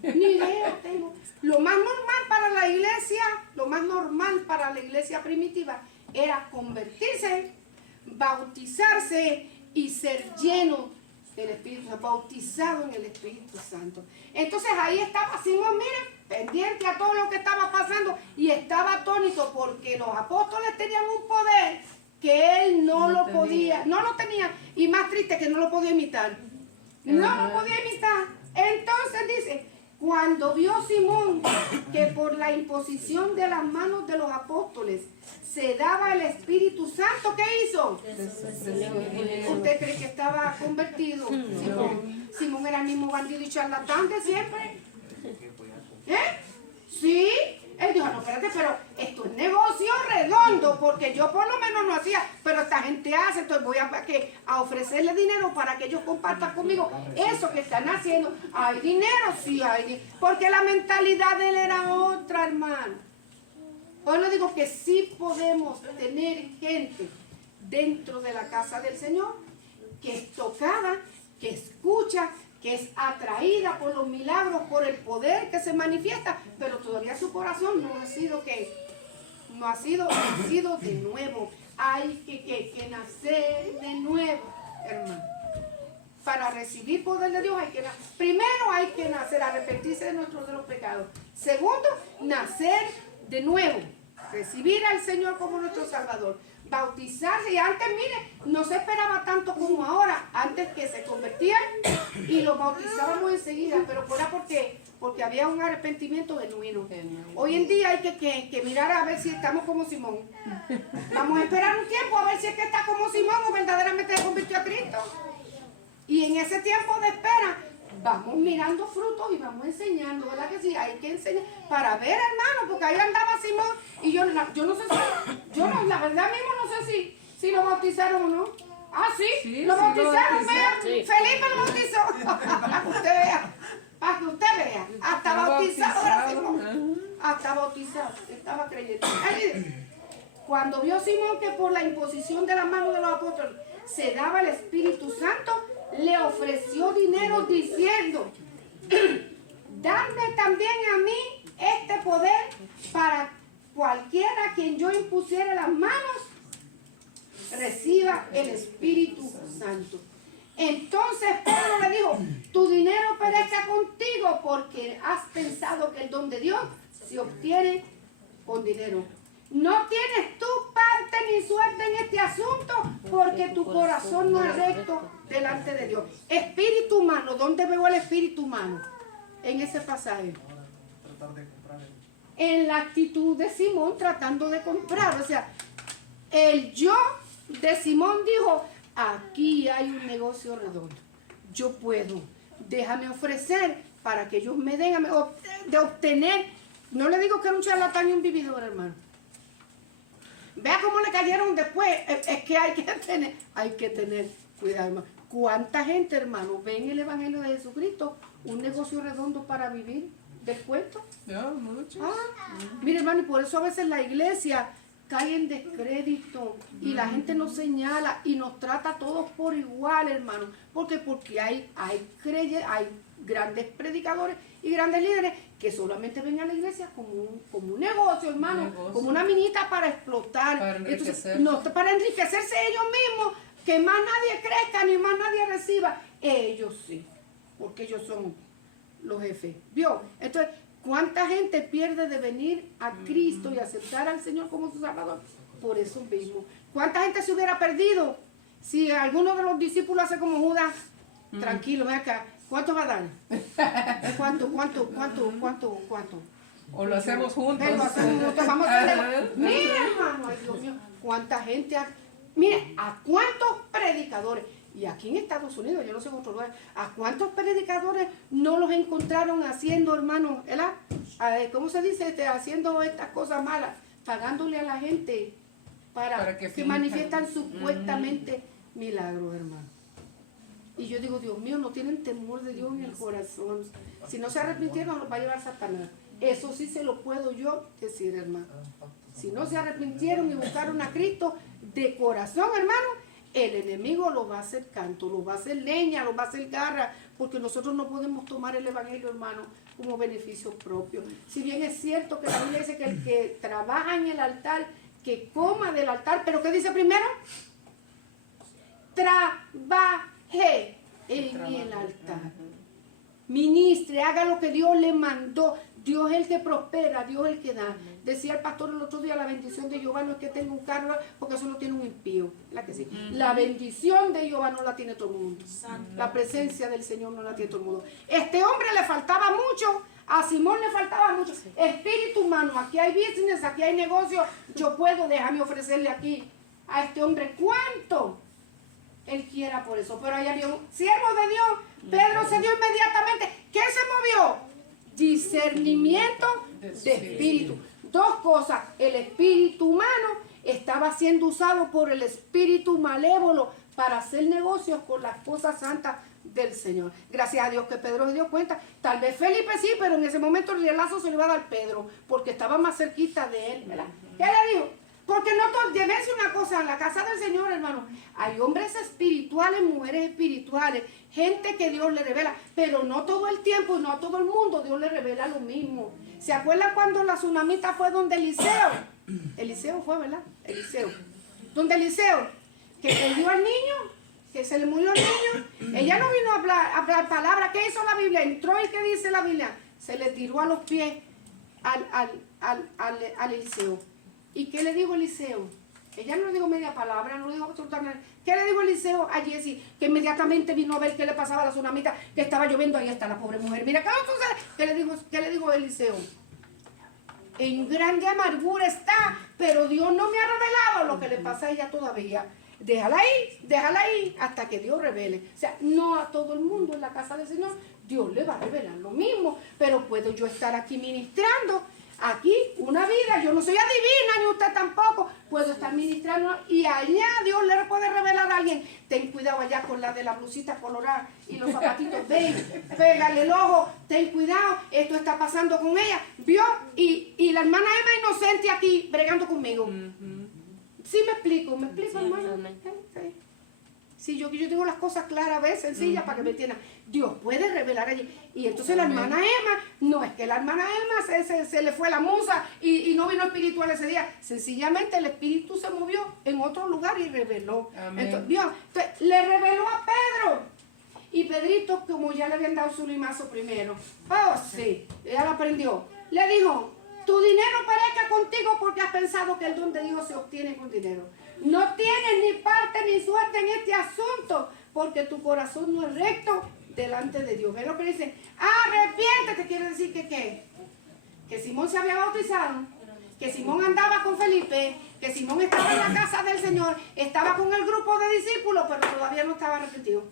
Ni idea tengo. Lo más normal para la iglesia, lo más normal para la iglesia primitiva era convertirse, bautizarse y ser lleno del Espíritu Santo, bautizado en el Espíritu Santo. Entonces ahí estaba Simón, miren, pendiente a todo lo que estaba pasando y estaba atónito porque los apóstoles tenían un poder que él no lo tenía, y más triste que no lo podía imitar. No lo podía imitar. Entonces dice, cuando vio Simón que por la imposición de las manos de los apóstoles se daba el Espíritu Santo, ¿qué hizo? ¿Usted cree que estaba convertido? Simón era el mismo bandido y charlatán de siempre. Sí. Él dijo, no, espérate, pero esto es negocio redondo, porque yo por lo menos no hacía, pero esta gente hace, entonces voy a ofrecerle dinero para que ellos compartan conmigo eso que están haciendo. Hay dinero, sí hay dinero, porque la mentalidad de él era otra, hermano. Hoy le digo que sí podemos tener gente dentro de la casa del Señor que es tocada, que escucha, que es atraída por los milagros, por el poder que se manifiesta, pero todavía su corazón no ha sido nacido de nuevo. Hay que nacer de nuevo, hermano. Para recibir poder de Dios primero hay que nacer, arrepentirse de los pecados. Segundo, nacer de nuevo, recibir al Señor como nuestro Salvador. Bautizarse, y antes, mire, no se esperaba tanto como ahora, antes que se convertían y los bautizábamos enseguida, pero fuera porque había un arrepentimiento genuino. Hoy en día hay que mirar a ver si estamos como Simón. Vamos a esperar un tiempo a ver si es que está como Simón o verdaderamente se convirtió a Cristo. Y en ese tiempo de espera vamos mirando frutos y vamos enseñando, ¿verdad que sí? Hay que enseñar para ver, hermano, porque ahí andaba Simón y yo no sé si, la verdad mismo no sé si lo bautizaron o no. Sí, lo bautizaron, vean, sí. Felipe lo bautizó, para que usted vea, hasta bautizado era Simón, hasta bautizado, estaba creyendo. Cuando vio Simón que por la imposición de las manos de los apóstoles se daba el Espíritu Santo, le ofreció dinero diciendo, dame también a mí este poder para cualquiera a quien yo impusiera las manos, reciba el Espíritu Santo. Entonces Pedro le dijo, tu dinero perezca contigo porque has pensado que el don de Dios se obtiene con dinero. No tienes tu parte ni suerte en este asunto porque tu corazón no es recto delante de Dios. Espíritu humano, ¿dónde veo el espíritu humano? En ese pasaje. En la actitud de Simón tratando de comprar. O sea, el yo de Simón dijo, aquí hay un negocio redondo. Yo puedo, déjame ofrecer para que ellos me den de obtener. No le digo que era un charlatán y un vividor, hermano. Vea cómo le cayeron después. Es que hay que tener cuidado, hermano. ¿Cuánta gente, hermano, ve en el Evangelio de Jesucristo un negocio redondo para vivir del cuento? No, muchos. Mire, hermano, y por eso a veces la iglesia cae en descrédito y la gente nos señala y nos trata a todos por igual, hermano. Porque hay grandes predicadores y grandes líderes que solamente ven a la iglesia como un negocio, hermano, como una minita para explotar, para enriquecerse ellos mismos, que más nadie crezca ni más nadie reciba. Ellos sí, porque ellos son los jefes. ¿Vio? Entonces, ¿cuánta gente pierde de venir a Cristo y aceptar al Señor como su Salvador? Por eso mismo. ¿Cuánta gente se hubiera perdido si alguno de los discípulos hace como Judas Tranquilo, ven acá. ¿Cuánto va a dar? ¿Cuánto? O lo hacemos juntos. Lo hacemos juntos, vamos a hacerlo. Mira, hermano, ay Dios mío, cuánta gente. Mire, ¿a cuántos predicadores? Y aquí en Estados Unidos, yo no sé en otro lugar, ¿a cuántos predicadores no los encontraron haciendo, hermano, ¿verdad? ¿Cómo se dice? Haciendo estas cosas malas, pagándole a la gente para que manifiestan supuestamente milagros, hermano. Y yo digo, Dios mío, no tienen temor de Dios en el corazón. Si no se arrepintieron, los va a llevar Satanás. Eso sí se lo puedo yo decir, hermano. Si no se arrepintieron y buscaron a Cristo de corazón, hermano, el enemigo lo va a hacer canto, lo va a hacer leña, lo va a hacer garra, porque nosotros no podemos tomar el evangelio, hermano, como beneficio propio. Si bien es cierto que la Biblia dice que el que trabaja en el altar, que coma del altar, pero ¿qué dice primero? Trabaje en el altar. Ministre, haga lo que Dios le mandó. Dios es el que prospera, Dios es el que da. Decía el pastor el otro día, la bendición de Jehová no es que tenga un carro, porque eso lo tiene un impío. ¿La que sí? La bendición de Jehová no la tiene todo el mundo. La presencia del Señor no la tiene todo el mundo. Este hombre le faltaba mucho, a Simón le faltaba mucho. Espíritu humano, aquí hay business, aquí hay negocio. Yo puedo, déjame ofrecerle aquí a este hombre cuánto él quiera por eso. Pero allá había un siervo de Dios. Pedro se dio inmediatamente. ¿Qué se movió? Discernimiento de espíritu. Dos cosas. El espíritu humano estaba siendo usado por el espíritu malévolo para hacer negocios con las cosas santas del Señor. Gracias a Dios que Pedro se dio cuenta. Tal vez Felipe sí, pero en ese momento el rielazo se le iba a dar a Pedro, porque estaba más cerquita de él, ¿verdad? ¿Qué le dijo? Porque no todo, llévense una cosa, en la casa del Señor, hermano, hay hombres espirituales, mujeres espirituales, gente que Dios le revela, pero no todo el tiempo y no a todo el mundo Dios le revela lo mismo. ¿Se acuerdan cuando la tsunamita fue donde Eliseo? Eliseo fue, ¿verdad? Eliseo. Donde Eliseo, que perdió al niño, que se le murió el niño, ella no vino a hablar palabras. ¿Qué hizo la Biblia? Entró y ¿qué dice la Biblia? Se le tiró a los pies al Eliseo. ¿Y qué le dijo Eliseo? Ella no le dijo media palabra, no le dijo absolutamente nada. ¿Qué le dijo Eliseo a Jesse? Que inmediatamente vino a ver qué le pasaba a la tsunamita, que estaba lloviendo. Ahí está la pobre mujer. Mira, ¿qué le dijo Eliseo? En grande amargura está, pero Dios no me ha revelado lo que le pasa a ella todavía. Déjala ahí, hasta que Dios revele. O sea, no a todo el mundo en la casa del Señor Dios le va a revelar lo mismo, pero puedo yo estar aquí ministrando aquí una vida. Yo no soy adivina, ni usted tampoco. Puedo estar ministrando y allá Dios le puede revelar a alguien. Ten cuidado allá con la de la blusita colorada y los zapatitos. Ven, pégale el ojo, ten cuidado, esto está pasando con ella. ¿Vio? Y la hermana Emma inocente aquí bregando conmigo. ¿Sí me explico, hermano? Sí, yo digo las cosas claras, ¿ves? Sencillas para que me entiendan. Dios puede revelar allí. Y entonces la hermana Emma, no es que la hermana Emma se le fue la musa y no vino espiritual ese día. Sencillamente el espíritu se movió en otro lugar y reveló. Entonces, ¿vio? Entonces, le reveló a Pedro. Y Pedrito, como ya le habían dado su limazo primero, sí, ella lo aprendió. Le dijo, tu dinero perezca contigo porque has pensado que el don de Dios se obtiene con dinero. No tienes ni parte ni suerte en este asunto, porque tu corazón no es recto delante de Dios. ¿Ves lo que dice? Arrepiéntete, quiere decir que ¿qué? Que Simón se había bautizado, que Simón andaba con Felipe, que Simón estaba en la casa del Señor, estaba con el grupo de discípulos, pero todavía no estaba arrepentido.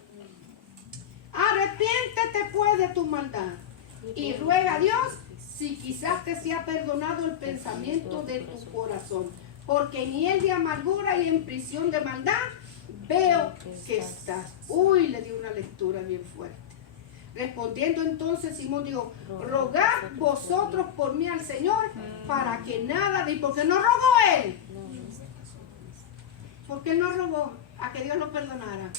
Arrepiéntete pues de tu maldad y ruega a Dios si quizás te sea perdonado el pensamiento de tu corazón. Porque en hiel de amargura y en prisión de maldad veo que estás. Uy, le dio una lectura bien fuerte. Respondiendo entonces Simón dijo, rogad vosotros por mí al Señor para que nada. ¿Y por qué no rogó él? ¿Por qué no rogó a que Dios lo perdonara?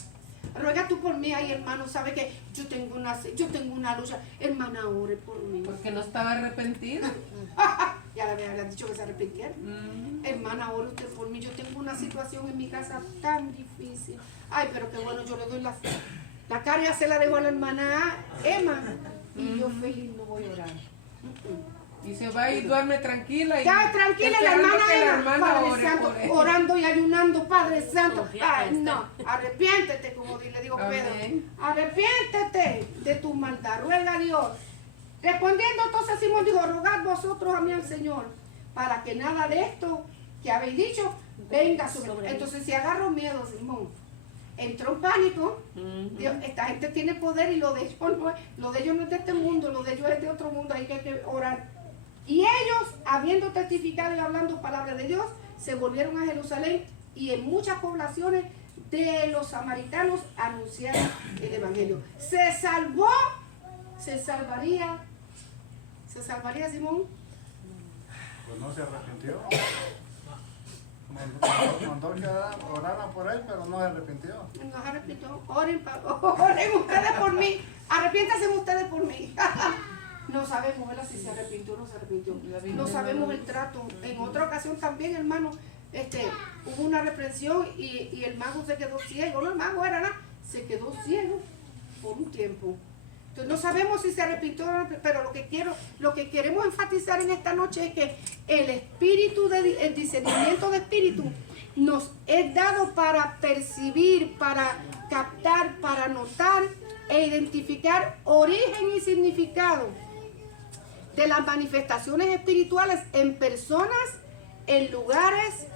Ruega tú por mí, ay hermano, sabe que yo tengo una lucha. Hermana, ore por mí. Porque no estaba arrepentido. Ya le habían dicho que se arrepintiera. Hermana, ore usted por mí. Yo tengo una situación en mi casa tan difícil. Ay, pero qué bueno, yo le doy la carga, se la dejo a la hermana Emma. Y yo feliz no voy a orar. Y se va y duerme tranquila. Y Ya, tranquila, la esperando hermana que la Eva, hermana Padre ore Santo, por ella. orando y ayunando, Padre Santo. Confiada Ay, está. no, arrepiéntete, como le digo a Pedro. Amén. Arrepiéntete de tu maldad, ruega a Dios. Respondiendo entonces Simón dijo, rogad vosotros a mí al Señor, para que nada de esto que habéis dicho venga sobre mí. Entonces si agarró miedo Simón, entró en pánico. Dios, esta gente tiene poder y lo de ellos no es de este mundo, lo de ellos es de otro mundo, hay que orar. Y ellos, habiendo testificado y hablando palabras de Dios, se volvieron a Jerusalén y en muchas poblaciones de los samaritanos anunciaron el evangelio. Se salvaría Simón. Pues no se arrepintió. Mandó que oraran por él, pero no se arrepintió. No se arrepintió. Oren ustedes por mí. Arrepiéntanse ustedes por mí. No sabemos, ¿verdad? Si se arrepintió o no se arrepintió. No sabemos el trato. En otra ocasión también, hermano, hubo una reprensión y el mago se quedó ciego. No, el mago era nada. Se quedó ciego por un tiempo. Entonces no sabemos si se arrepintió o no, pero lo que queremos enfatizar en esta noche es que el discernimiento de espíritu nos es dado para percibir, para captar, para notar e identificar origen y significado de las manifestaciones espirituales en personas, en lugares,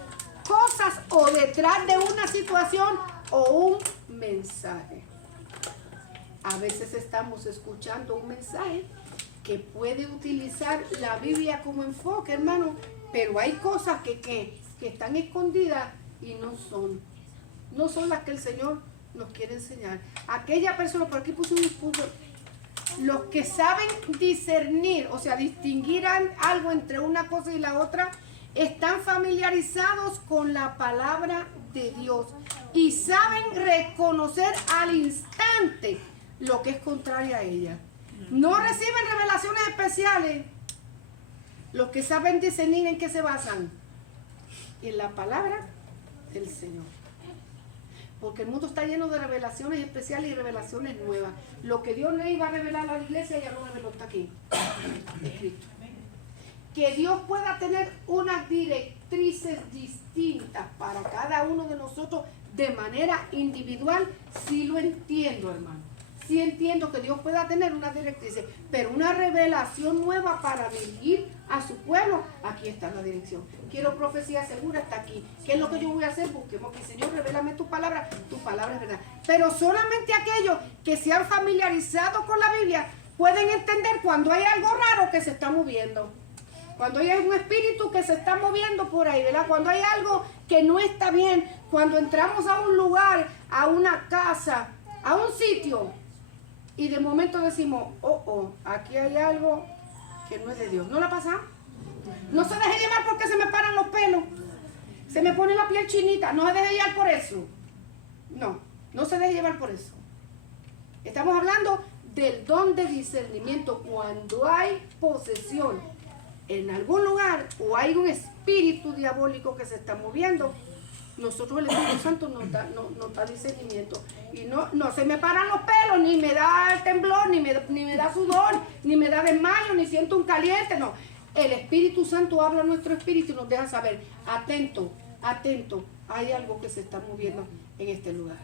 cosas o detrás de una situación o un mensaje. A veces estamos escuchando un mensaje que puede utilizar la Biblia como enfoque, hermano, pero hay cosas que están escondidas y no son las que el Señor nos quiere enseñar. Aquella persona, por aquí puse un punto, los que saben discernir, o sea, distinguir algo entre una cosa y la otra, están familiarizados con la palabra de Dios y saben reconocer al instante lo que es contrario a ella. No reciben revelaciones especiales. Los que saben discernir, ¿en qué se basan? En la palabra del Señor. Porque el mundo está lleno de revelaciones especiales y revelaciones nuevas. Lo que Dios le iba a revelar a la iglesia ya lo reveló, está aquí, escrito. Que Dios pueda tener unas directrices distintas para cada uno de nosotros de manera individual, sí lo entiendo, hermano. Sí entiendo que Dios pueda tener unas directrices, pero una revelación nueva para dirigir a su pueblo, aquí está la dirección. Quiero profecía segura, está aquí. ¿Qué es lo que yo voy a hacer? Busquemos que Señor, revélame tu palabra es verdad. Pero solamente aquellos que se han familiarizado con la Biblia pueden entender cuando hay algo raro que se está moviendo. Cuando hay un espíritu que se está moviendo por ahí, ¿verdad? Cuando hay algo que no está bien, cuando entramos a un lugar, a una casa, a un sitio, y de momento decimos, aquí hay algo que no es de Dios. ¿No la pasa? No se deje llevar porque se me paran los pelos, se me pone la piel chinita, no se deje llevar por eso. No se deje llevar por eso. Estamos hablando del don de discernimiento. Cuando hay posesión en algún lugar o hay un espíritu diabólico que se está moviendo, nosotros el Espíritu Santo nos da discernimiento. Y no se me paran los pelos, ni me da el temblor, ni me da sudor, ni me da desmayo, ni siento un caliente, no. El Espíritu Santo habla a nuestro espíritu y nos deja saber, atento, hay algo que se está moviendo en este lugar.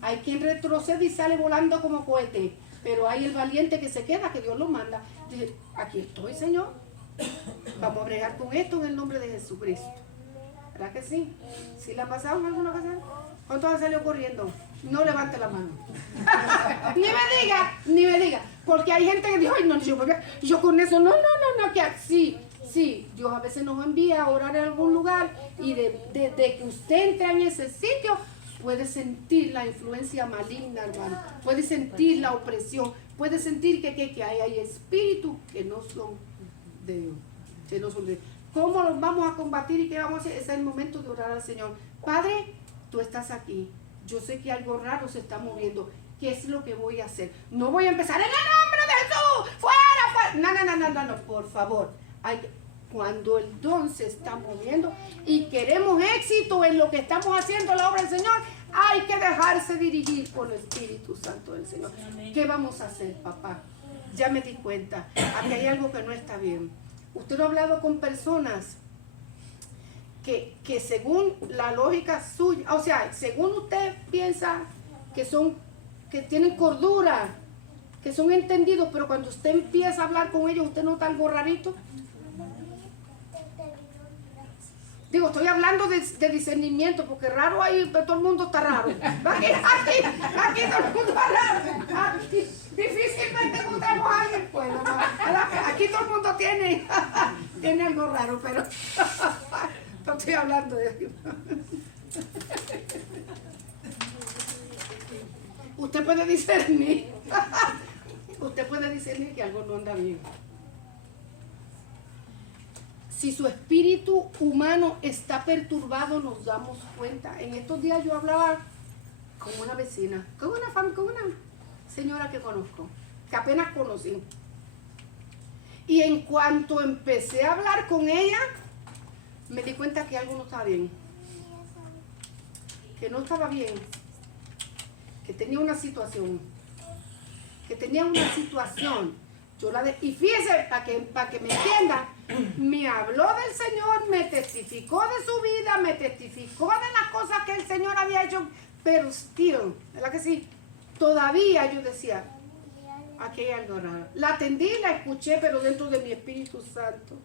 Hay quien retrocede y sale volando como cohete, pero hay el valiente que se queda, que Dios lo manda. Dice, aquí estoy, Señor. Vamos a bregar con esto en el nombre de Jesucristo. ¿Verdad que sí? ¿Sí la ha pasado en alguna ocasión? ¿Cuántos han salido corriendo? No levante la mano. ni me diga. Porque hay gente que dice, ay, no, yo con eso, no, que sí, Dios a veces nos envía a orar en algún lugar y de que usted entre en ese sitio, puede sentir la influencia maligna, hermano. Puede sentir la opresión. Puede sentir que hay espíritus que no son de Dios. Que no son de Dios. ¿Cómo los vamos a combatir y qué vamos a hacer? Ese es el momento de orar al Señor. Padre, tú estás aquí. Yo sé que algo raro se está moviendo. ¿Qué es lo que voy a hacer? No voy a empezar en el nombre de Jesús. ¡Fuera! No, por favor. Cuando el don se está moviendo y queremos éxito en lo que estamos haciendo, la obra del Señor, hay que dejarse dirigir por el Espíritu Santo del Señor. ¿Qué vamos a hacer, papá? Ya me di cuenta. Aquí hay algo que no está bien. Usted no ha hablado con personas que según la lógica suya, o sea, según usted piensa que tienen cordura, que son entendidos, pero cuando usted empieza a hablar con ellos, usted nota algo rarito. Digo, estoy hablando de discernimiento, porque raro ahí, pero todo el mundo está raro. Aquí todo el mundo está raro. Aquí, difícilmente encontramos a alguien, pues, ¿no? Aquí todo el mundo tiene algo raro, pero no estoy hablando de... Usted puede discernir. Usted puede discernir que algo no anda bien. Si su espíritu humano está perturbado, nos damos cuenta. En estos días yo hablaba con una vecina, con una señora que conozco, que apenas conocí. Y en cuanto empecé a hablar con ella, me di cuenta que algo no estaba bien. Que no estaba bien. Que tenía una situación. Y fíjese, para que me entienda, me habló del Señor, me testificó de su vida, me testificó de las cosas que el Señor había hecho, pero still, ¿verdad que sí? Todavía yo decía, aquí hay algo raro. La atendí, la escuché, pero dentro de mi Espíritu Santo,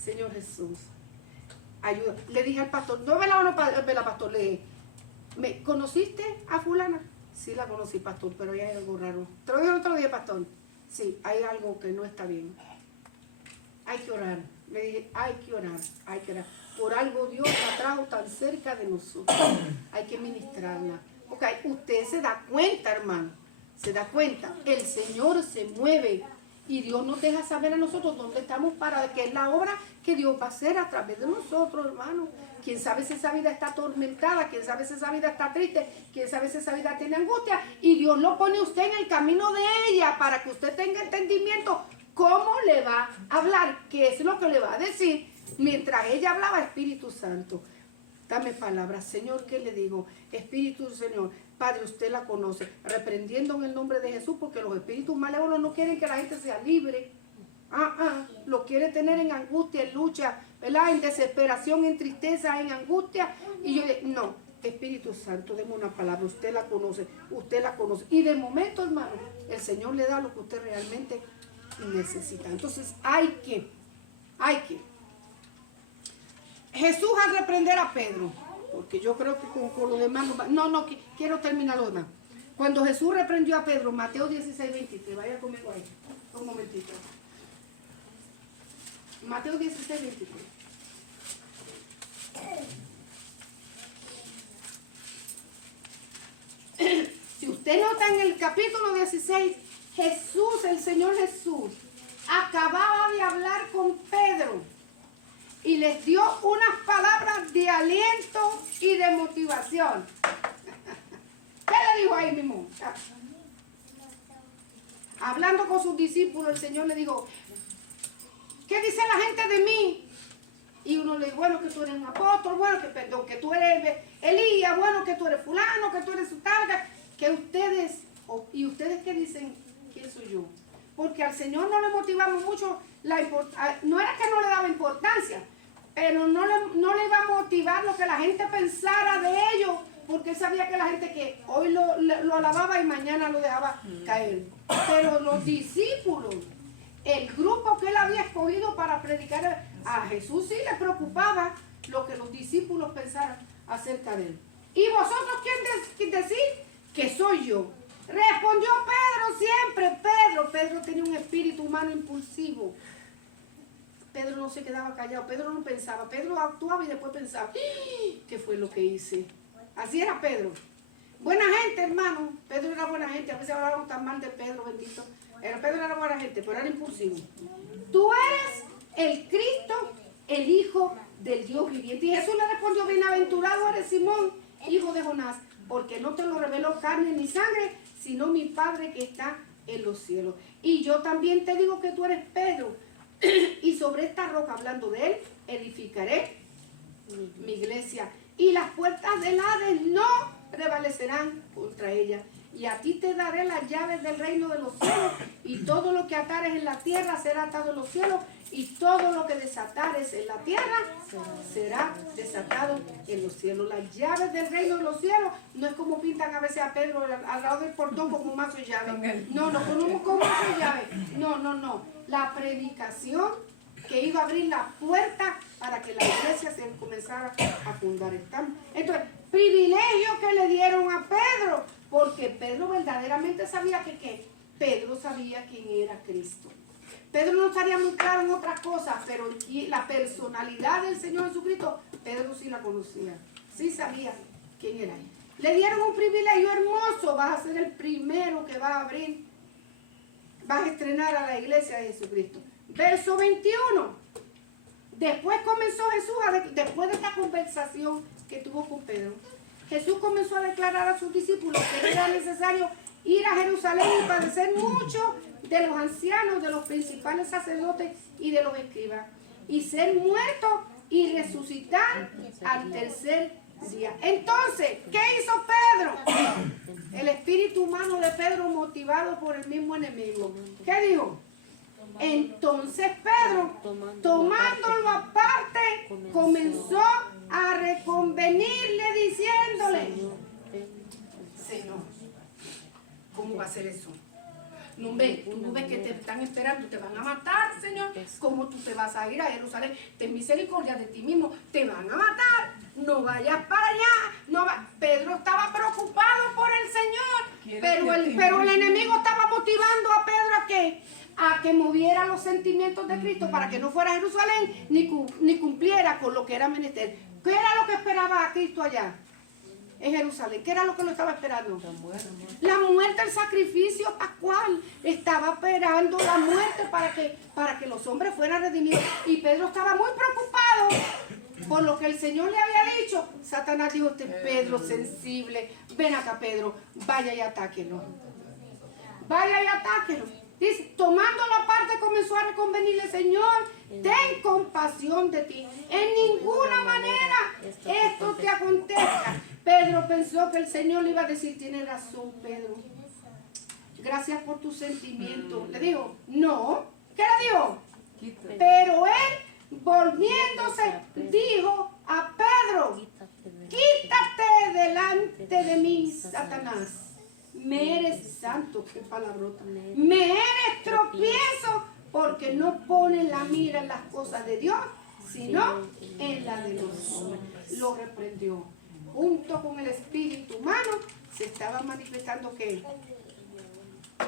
Señor Jesús, ayuda. Le dije al pastor, no me la mano, pastor, le dije, ¿me conociste a fulana? Sí, la conocí, pastor, pero ahí hay algo raro. ¿Te lo dije el otro día, pastor? Sí, hay algo que no está bien. Hay que orar. Le dije, hay que orar. Por algo Dios la trajo tan cerca de nosotros. Hay que ministrarla. Porque usted se da cuenta, hermano. Se da cuenta. El Señor se mueve. Y Dios nos deja saber a nosotros dónde estamos parados. Que es la obra que Dios va a hacer a través de nosotros, hermano. Quién sabe si esa vida está atormentada, quién sabe si esa vida está triste, quién sabe si esa vida tiene angustia. Y Dios lo pone usted en el camino de ella para que usted tenga entendimiento cómo le va a hablar, qué es lo que le va a decir. Mientras ella hablaba, Espíritu Santo, dame palabras. Señor, ¿qué le digo? Espíritu, Señor, Padre, usted la conoce. Reprendiendo en el nombre de Jesús, porque los espíritus malévolos no quieren que la gente sea libre. Lo quiere tener en angustia, en lucha, ¿verdad? En desesperación, en tristeza, en angustia. Y yo digo, no, Espíritu Santo, deme una palabra, usted la conoce. Y de momento, hermano, el Señor le da lo que usted realmente necesita. Entonces hay que. Jesús al reprender a Pedro, porque yo creo que con los demás, quiero terminar lo demás. Cuando Jesús reprendió a Pedro, Mateo 16, 23, vaya conmigo ahí, un momentito. Mateo 16, 23. Si usted nota en el capítulo 16, Jesús, el Señor Jesús, acababa de hablar con Pedro y les dio unas palabras de aliento y de motivación. ¿Qué le dijo ahí mismo? Hablando con sus discípulos, el Señor le dijo, ¿qué dice la gente de mí? Y uno le dice, bueno, que tú eres un apóstol, bueno, que tú eres Elías, bueno, que tú eres fulano, que tú eres tal, que ustedes, y ustedes qué dicen, ¿quién soy yo? Porque al Señor no le motivamos mucho, no era que no le daba importancia, pero no le iba a motivar lo que la gente pensara de ellos, porque él sabía que la gente que hoy lo alababa y mañana lo dejaba caer. Pero los discípulos, el grupo que él había escogido para predicar a Jesús, sí le preocupaba lo que los discípulos pensaran acerca de él. ¿Y vosotros quién decir que soy yo? Respondió Pedro siempre. Pedro tenía un espíritu humano impulsivo. Pedro no se quedaba callado, Pedro no pensaba, Pedro actuaba y después pensaba, ¿qué fue lo que hice? Así era Pedro. Buena gente, hermano. Pedro era buena gente. A veces hablaban tan mal de Pedro, bendito. Pedro era buena gente, pero era impulsivo. Tú eres el Cristo, el Hijo del Dios viviente. Y Jesús le respondió, bienaventurado eres Simón, hijo de Jonás, porque no te lo reveló carne ni sangre, sino mi Padre que está en los cielos. Y yo también te digo que tú eres Pedro, y sobre esta roca, hablando de él, edificaré mi iglesia. Y las puertas del Hades no prevalecerán contra ella. y a ti te daré las llaves del reino de los cielos, y todo lo que atares en la tierra será atado en los cielos, y todo lo que desatares en la tierra será desatado en los cielos. Las llaves del reino de los cielos no es como pintan a veces a Pedro al lado del portón con un mazo de llaves. No, con un mazo de llaves. No. La predicación que iba a abrir la puerta para que la iglesia se comenzara a fundar. Entonces, privilegio que le dieron a Pedro, porque Pedro verdaderamente sabía que Pedro sabía quién era Cristo. Pedro no estaría muy claro en otras cosas, pero la personalidad del Señor Jesucristo, Pedro sí la conocía, sí sabía quién era. Le dieron un privilegio hermoso, vas a ser el primero que va a abrir, vas a estrenar a la iglesia de Jesucristo. Verso 21. Después comenzó Jesús, después de esta conversación que tuvo con Pedro, Jesús comenzó a declarar a sus discípulos que era necesario ir a Jerusalén y padecer mucho de los ancianos, de los principales sacerdotes y de los escribas, y ser muerto y resucitar al tercer día. Entonces, ¿qué hizo Pedro? El espíritu humano de Pedro, motivado por el mismo enemigo, ¿qué dijo? Entonces Pedro, tomándolo aparte, comenzó a reconvenirle diciéndole: Señor, ¿cómo va a ser eso? No ves, tú no ves que te están esperando, te van a matar, Señor. ¿Cómo tú te vas a ir a Jerusalén? Ten misericordia de ti mismo, te van a matar. No vayas para allá. No va. Pedro estaba preocupado por el Señor, pero el enemigo estaba motivando a Pedro ¿a qué? A que moviera los sentimientos de Cristo para que no fuera a Jerusalén ni cumpliera con lo que era menester. ¿Qué era lo que esperaba a Cristo allá en Jerusalén? ¿Qué era lo que lo estaba esperando? La muerte, el sacrificio pascual. Estaba esperando la muerte para que los hombres fueran redimidos. Y Pedro estaba muy preocupado por lo que el Señor le había dicho. Satanás dijo: Pedro sensible, ven acá, Pedro, vaya y atáquelo. Vaya y atáquelo. Dice, tomándolo aparte, comenzó a reconvenirle: Señor, ten compasión de ti. En ninguna manera esto te acontezca. Pedro pensó que el Señor le iba a decir: tiene razón, Pedro. Gracias por tu sentimiento. Le dijo: no. ¿Qué le dijo? Pero él, volviéndose, dijo a Pedro: quítate delante de mí, Satanás. Me eres santo, qué palabrota. Me eres tropiezo, porque no pones la mira en las cosas de Dios, sino en la de los hombres. Lo reprendió. Junto con el espíritu humano se estaba manifestando que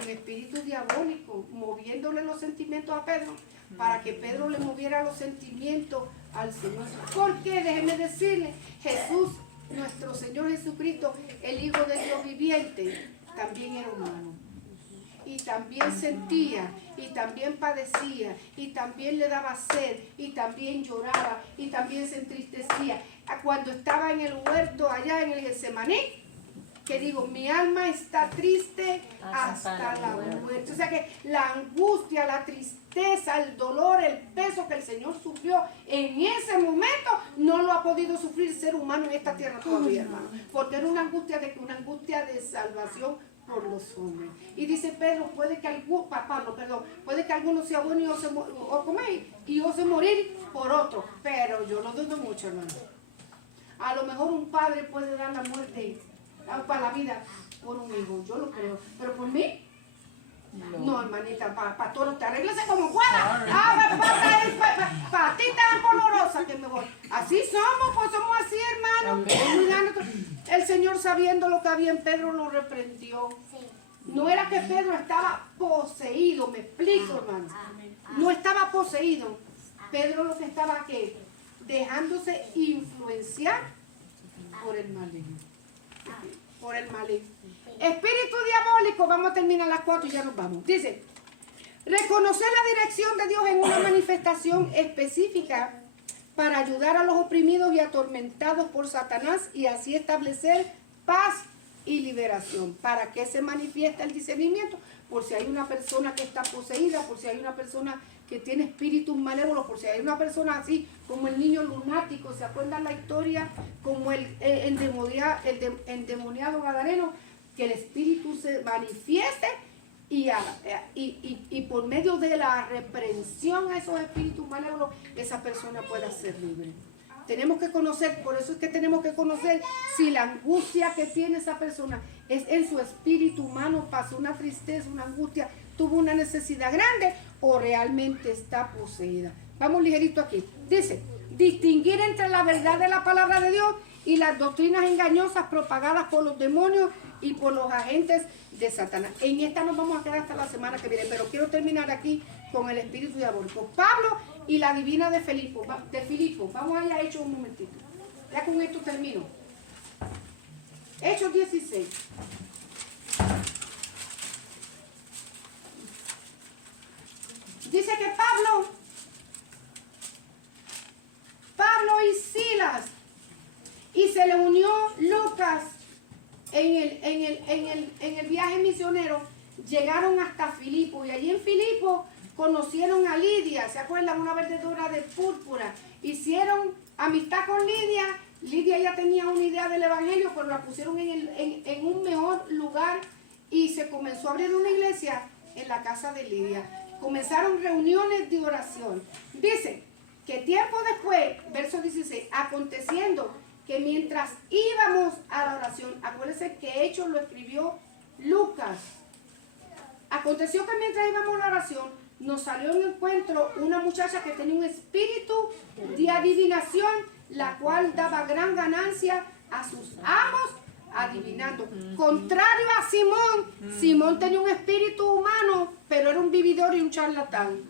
el espíritu diabólico, moviéndole los sentimientos a Pedro, para que Pedro le moviera los sentimientos al Señor. Porque déjeme decirle, Jesús, nuestro Señor Jesucristo, el Hijo de Dios viviente, también era humano. Y también sentía, y también padecía, y también le daba sed, y también lloraba, y también se entristecía. Cuando estaba en el huerto allá en el Getsemaní, que digo, mi alma está triste hasta la muerte. O sea que la angustia, la tristeza, el dolor, el peso que el Señor sufrió en ese momento, no lo ha podido sufrir ser humano en esta tierra todavía, hermano. Porque era una angustia de salvación por los hombres. Y dice Pedro, puede que alguno sea bueno y ose morir por otro. Pero yo lo dudo mucho, hermano. A lo mejor un padre puede dar la muerte para la vida por un hijo, yo lo creo. Pero por mí, no, hermanita, para todos te arréglese como pueda. Para ti tan polvorosa que me voy. Así somos, pues somos así, hermano. El Señor, sabiendo lo que había en Pedro, lo reprendió. No era que Pedro estaba poseído, me explico, hermano. No estaba poseído. Pedro lo que estaba, ¿qué? Dejándose influenciar por el maligno. Por el maligno. Espíritu diabólico, vamos a terminar las 4 y ya nos vamos. Dice, reconocer la dirección de Dios en una manifestación específica para ayudar a los oprimidos y atormentados por Satanás y así establecer paz y liberación. ¿Para qué se manifiesta el discernimiento? Por si hay una persona que está poseída, por si hay una persona que tiene espíritus malévolos, por si hay una persona así como el niño lunático. ¿Se acuerdan la historia? Como el endemoniado gadareno, que el Espíritu se manifieste y por medio de la reprensión a esos espíritus malévolos, esa persona pueda ser libre. Tenemos que conocer, por eso es que tenemos que conocer si la angustia que tiene esa persona es en su espíritu humano, pasó una tristeza, una angustia, tuvo una necesidad grande o realmente está poseída. Vamos ligerito aquí. Dice, distinguir entre la verdad de la palabra de Dios y las doctrinas engañosas propagadas por los demonios y por los agentes de Satanás. En esta nos vamos a quedar hasta la semana que viene, pero quiero terminar aquí con el espíritu diabólico. Pablo y la divina de Filipo. Vamos allá a Hechos un momentito. Ya con esto termino. Hechos 16. Dice que Pablo y Silas, y se le unió Lucas en el viaje misionero, llegaron hasta Filipo, y allí en Filipo conocieron a Lidia, ¿se acuerdan? Una vendedora de púrpura. Hicieron amistad con Lidia. Lidia ya tenía una idea del evangelio, pero la pusieron en un mejor lugar y se comenzó a abrir una iglesia en la casa de Lidia. Comenzaron reuniones de oración. Dice que tiempo después, verso 16, aconteciendo que mientras íbamos a la oración, acuérdense que Hechos lo escribió Lucas. Aconteció que mientras íbamos a la oración, nos salió en encuentro una muchacha que tenía un espíritu de adivinación, la cual daba gran ganancia a sus amos adivinando. Contrario a Simón, Simón tenía un espíritu humano, pero era un vividor y un charlatán.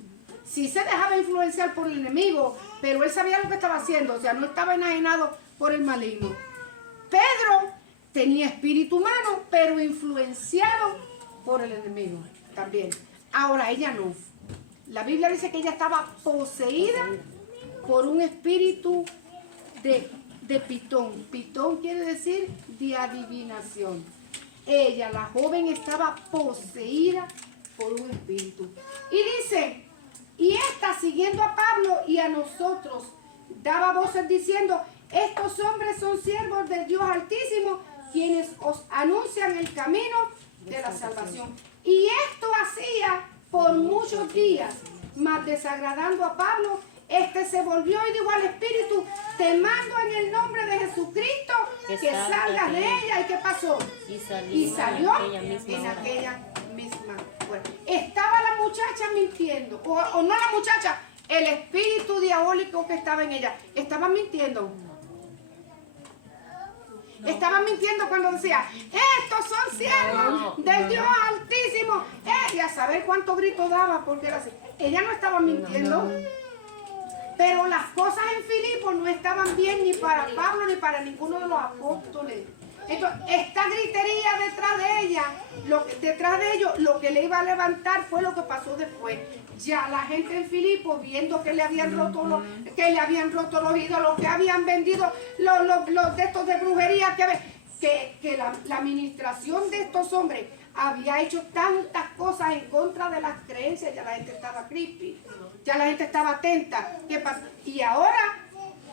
Sí se dejaba influenciar por el enemigo, pero él sabía lo que estaba haciendo, o sea, no estaba enajenado por el maligno. Pedro tenía espíritu humano, pero influenciado por el enemigo también. Ahora ella no. La Biblia dice que ella estaba poseída por un espíritu de pitón. Pitón quiere decir de adivinación. Ella, la joven, estaba poseída por un espíritu. Y dice, y esta, siguiendo a Pablo y a nosotros, daba voces diciendo, estos hombres son siervos del Dios Altísimo, quienes os anuncian el camino de la salvación. Y esto hacía por muchos días, mas desagradando a Pablo, este se volvió y dijo al Espíritu, te mando en el nombre de Jesucristo que salgas de ella. ¿Y qué pasó? Y salió en aquella misma hora. Estaba la muchacha mintiendo, o no la muchacha, el espíritu diabólico que estaba en ella. Estaba mintiendo. Estaban mintiendo cuando decía, estos son siervos del Dios Altísimo. Y a saber cuántos gritos daba porque era así. Ella no estaba mintiendo. Pero las cosas en Filipo no estaban bien ni para Pablo ni para ninguno de los apóstoles. Entonces, esta gritería detrás de ellos, lo que le iba a levantar fue lo que pasó después. Ya la gente en Filipo, viendo que le habían roto los ídolos, que habían vendido los de estos de brujería, que la administración de estos hombres había hecho tantas cosas en contra de las creencias, ya la gente estaba creepy, ya la gente estaba atenta. ¿Qué pasa? Y ahora,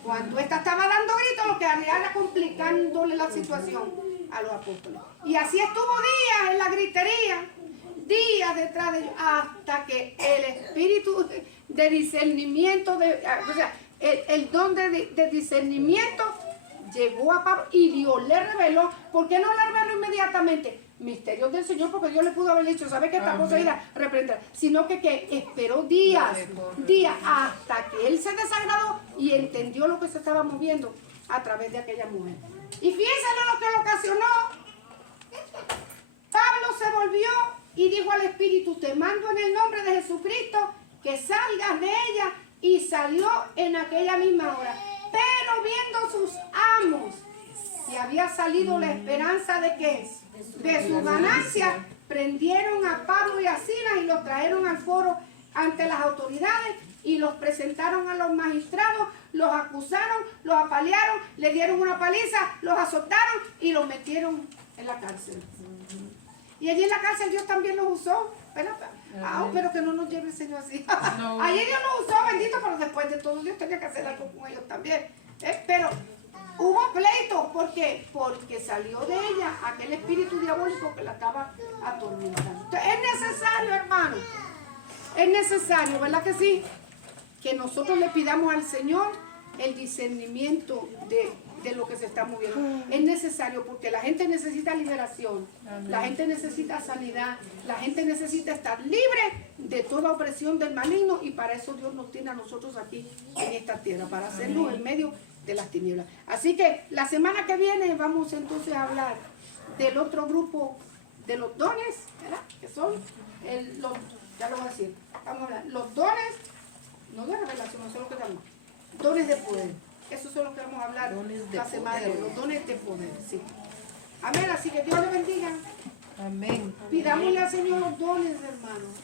cuando esta estaba dando gritos, lo que haría era complicándole la situación a los apóstoles. Y así estuvo días en la gritería, días detrás de ellos, hasta que el espíritu de discernimiento, o sea, el don de discernimiento llegó a Pablo y Dios le reveló. ¿Por qué no le reveló inmediatamente? Misterios del Señor, porque Dios le pudo haber dicho, ¿sabe que está poseída? Reprender. Sino que esperó días hasta que él se desagradó y entendió lo que se estaba moviendo a través de aquella mujer. Y fíjense lo que lo ocasionó. Pablo se volvió y dijo al Espíritu, te mando en el nombre de Jesucristo que salgas de ella, y salió en aquella misma hora. Pero viendo sus amos que había salido la esperanza de que de su ganancia, prendieron a Pablo y a Silas y los trajeron al foro ante las autoridades y los presentaron a los magistrados, los acusaron, los apalearon, le dieron una paliza, los azotaron y los metieron en la cárcel. Y allí en la cárcel Dios también los usó. Pero que no nos lleve el Señor así. Allí Dios los usó, bendito, pero después de todo Dios tenía que hacer algo con ellos también. Pero Hubo pleito, ¿por qué? Porque salió de ella aquel espíritu diabólico que la estaba atormentando. Entonces, es necesario, hermano, es necesario, ¿verdad que sí? Que nosotros le pidamos al Señor el discernimiento de lo que se está moviendo. Es necesario porque la gente necesita liberación, la gente necesita sanidad, la gente necesita estar libre de toda opresión del maligno, y para eso Dios nos tiene a nosotros aquí en esta tierra, para hacernos en medio de las tinieblas. Así que la semana que viene vamos entonces a hablar del otro grupo de los dones, ¿verdad? Que son ya lo voy a decir, vamos a hablar, los dones, no de revelación, no sé lo que llamamos, dones de poder. Eso son los que vamos a hablar la semana, los dones de poder, sí. Amén, así que Dios le bendiga. Amén. Pidámosle al Señor los dones, hermanos.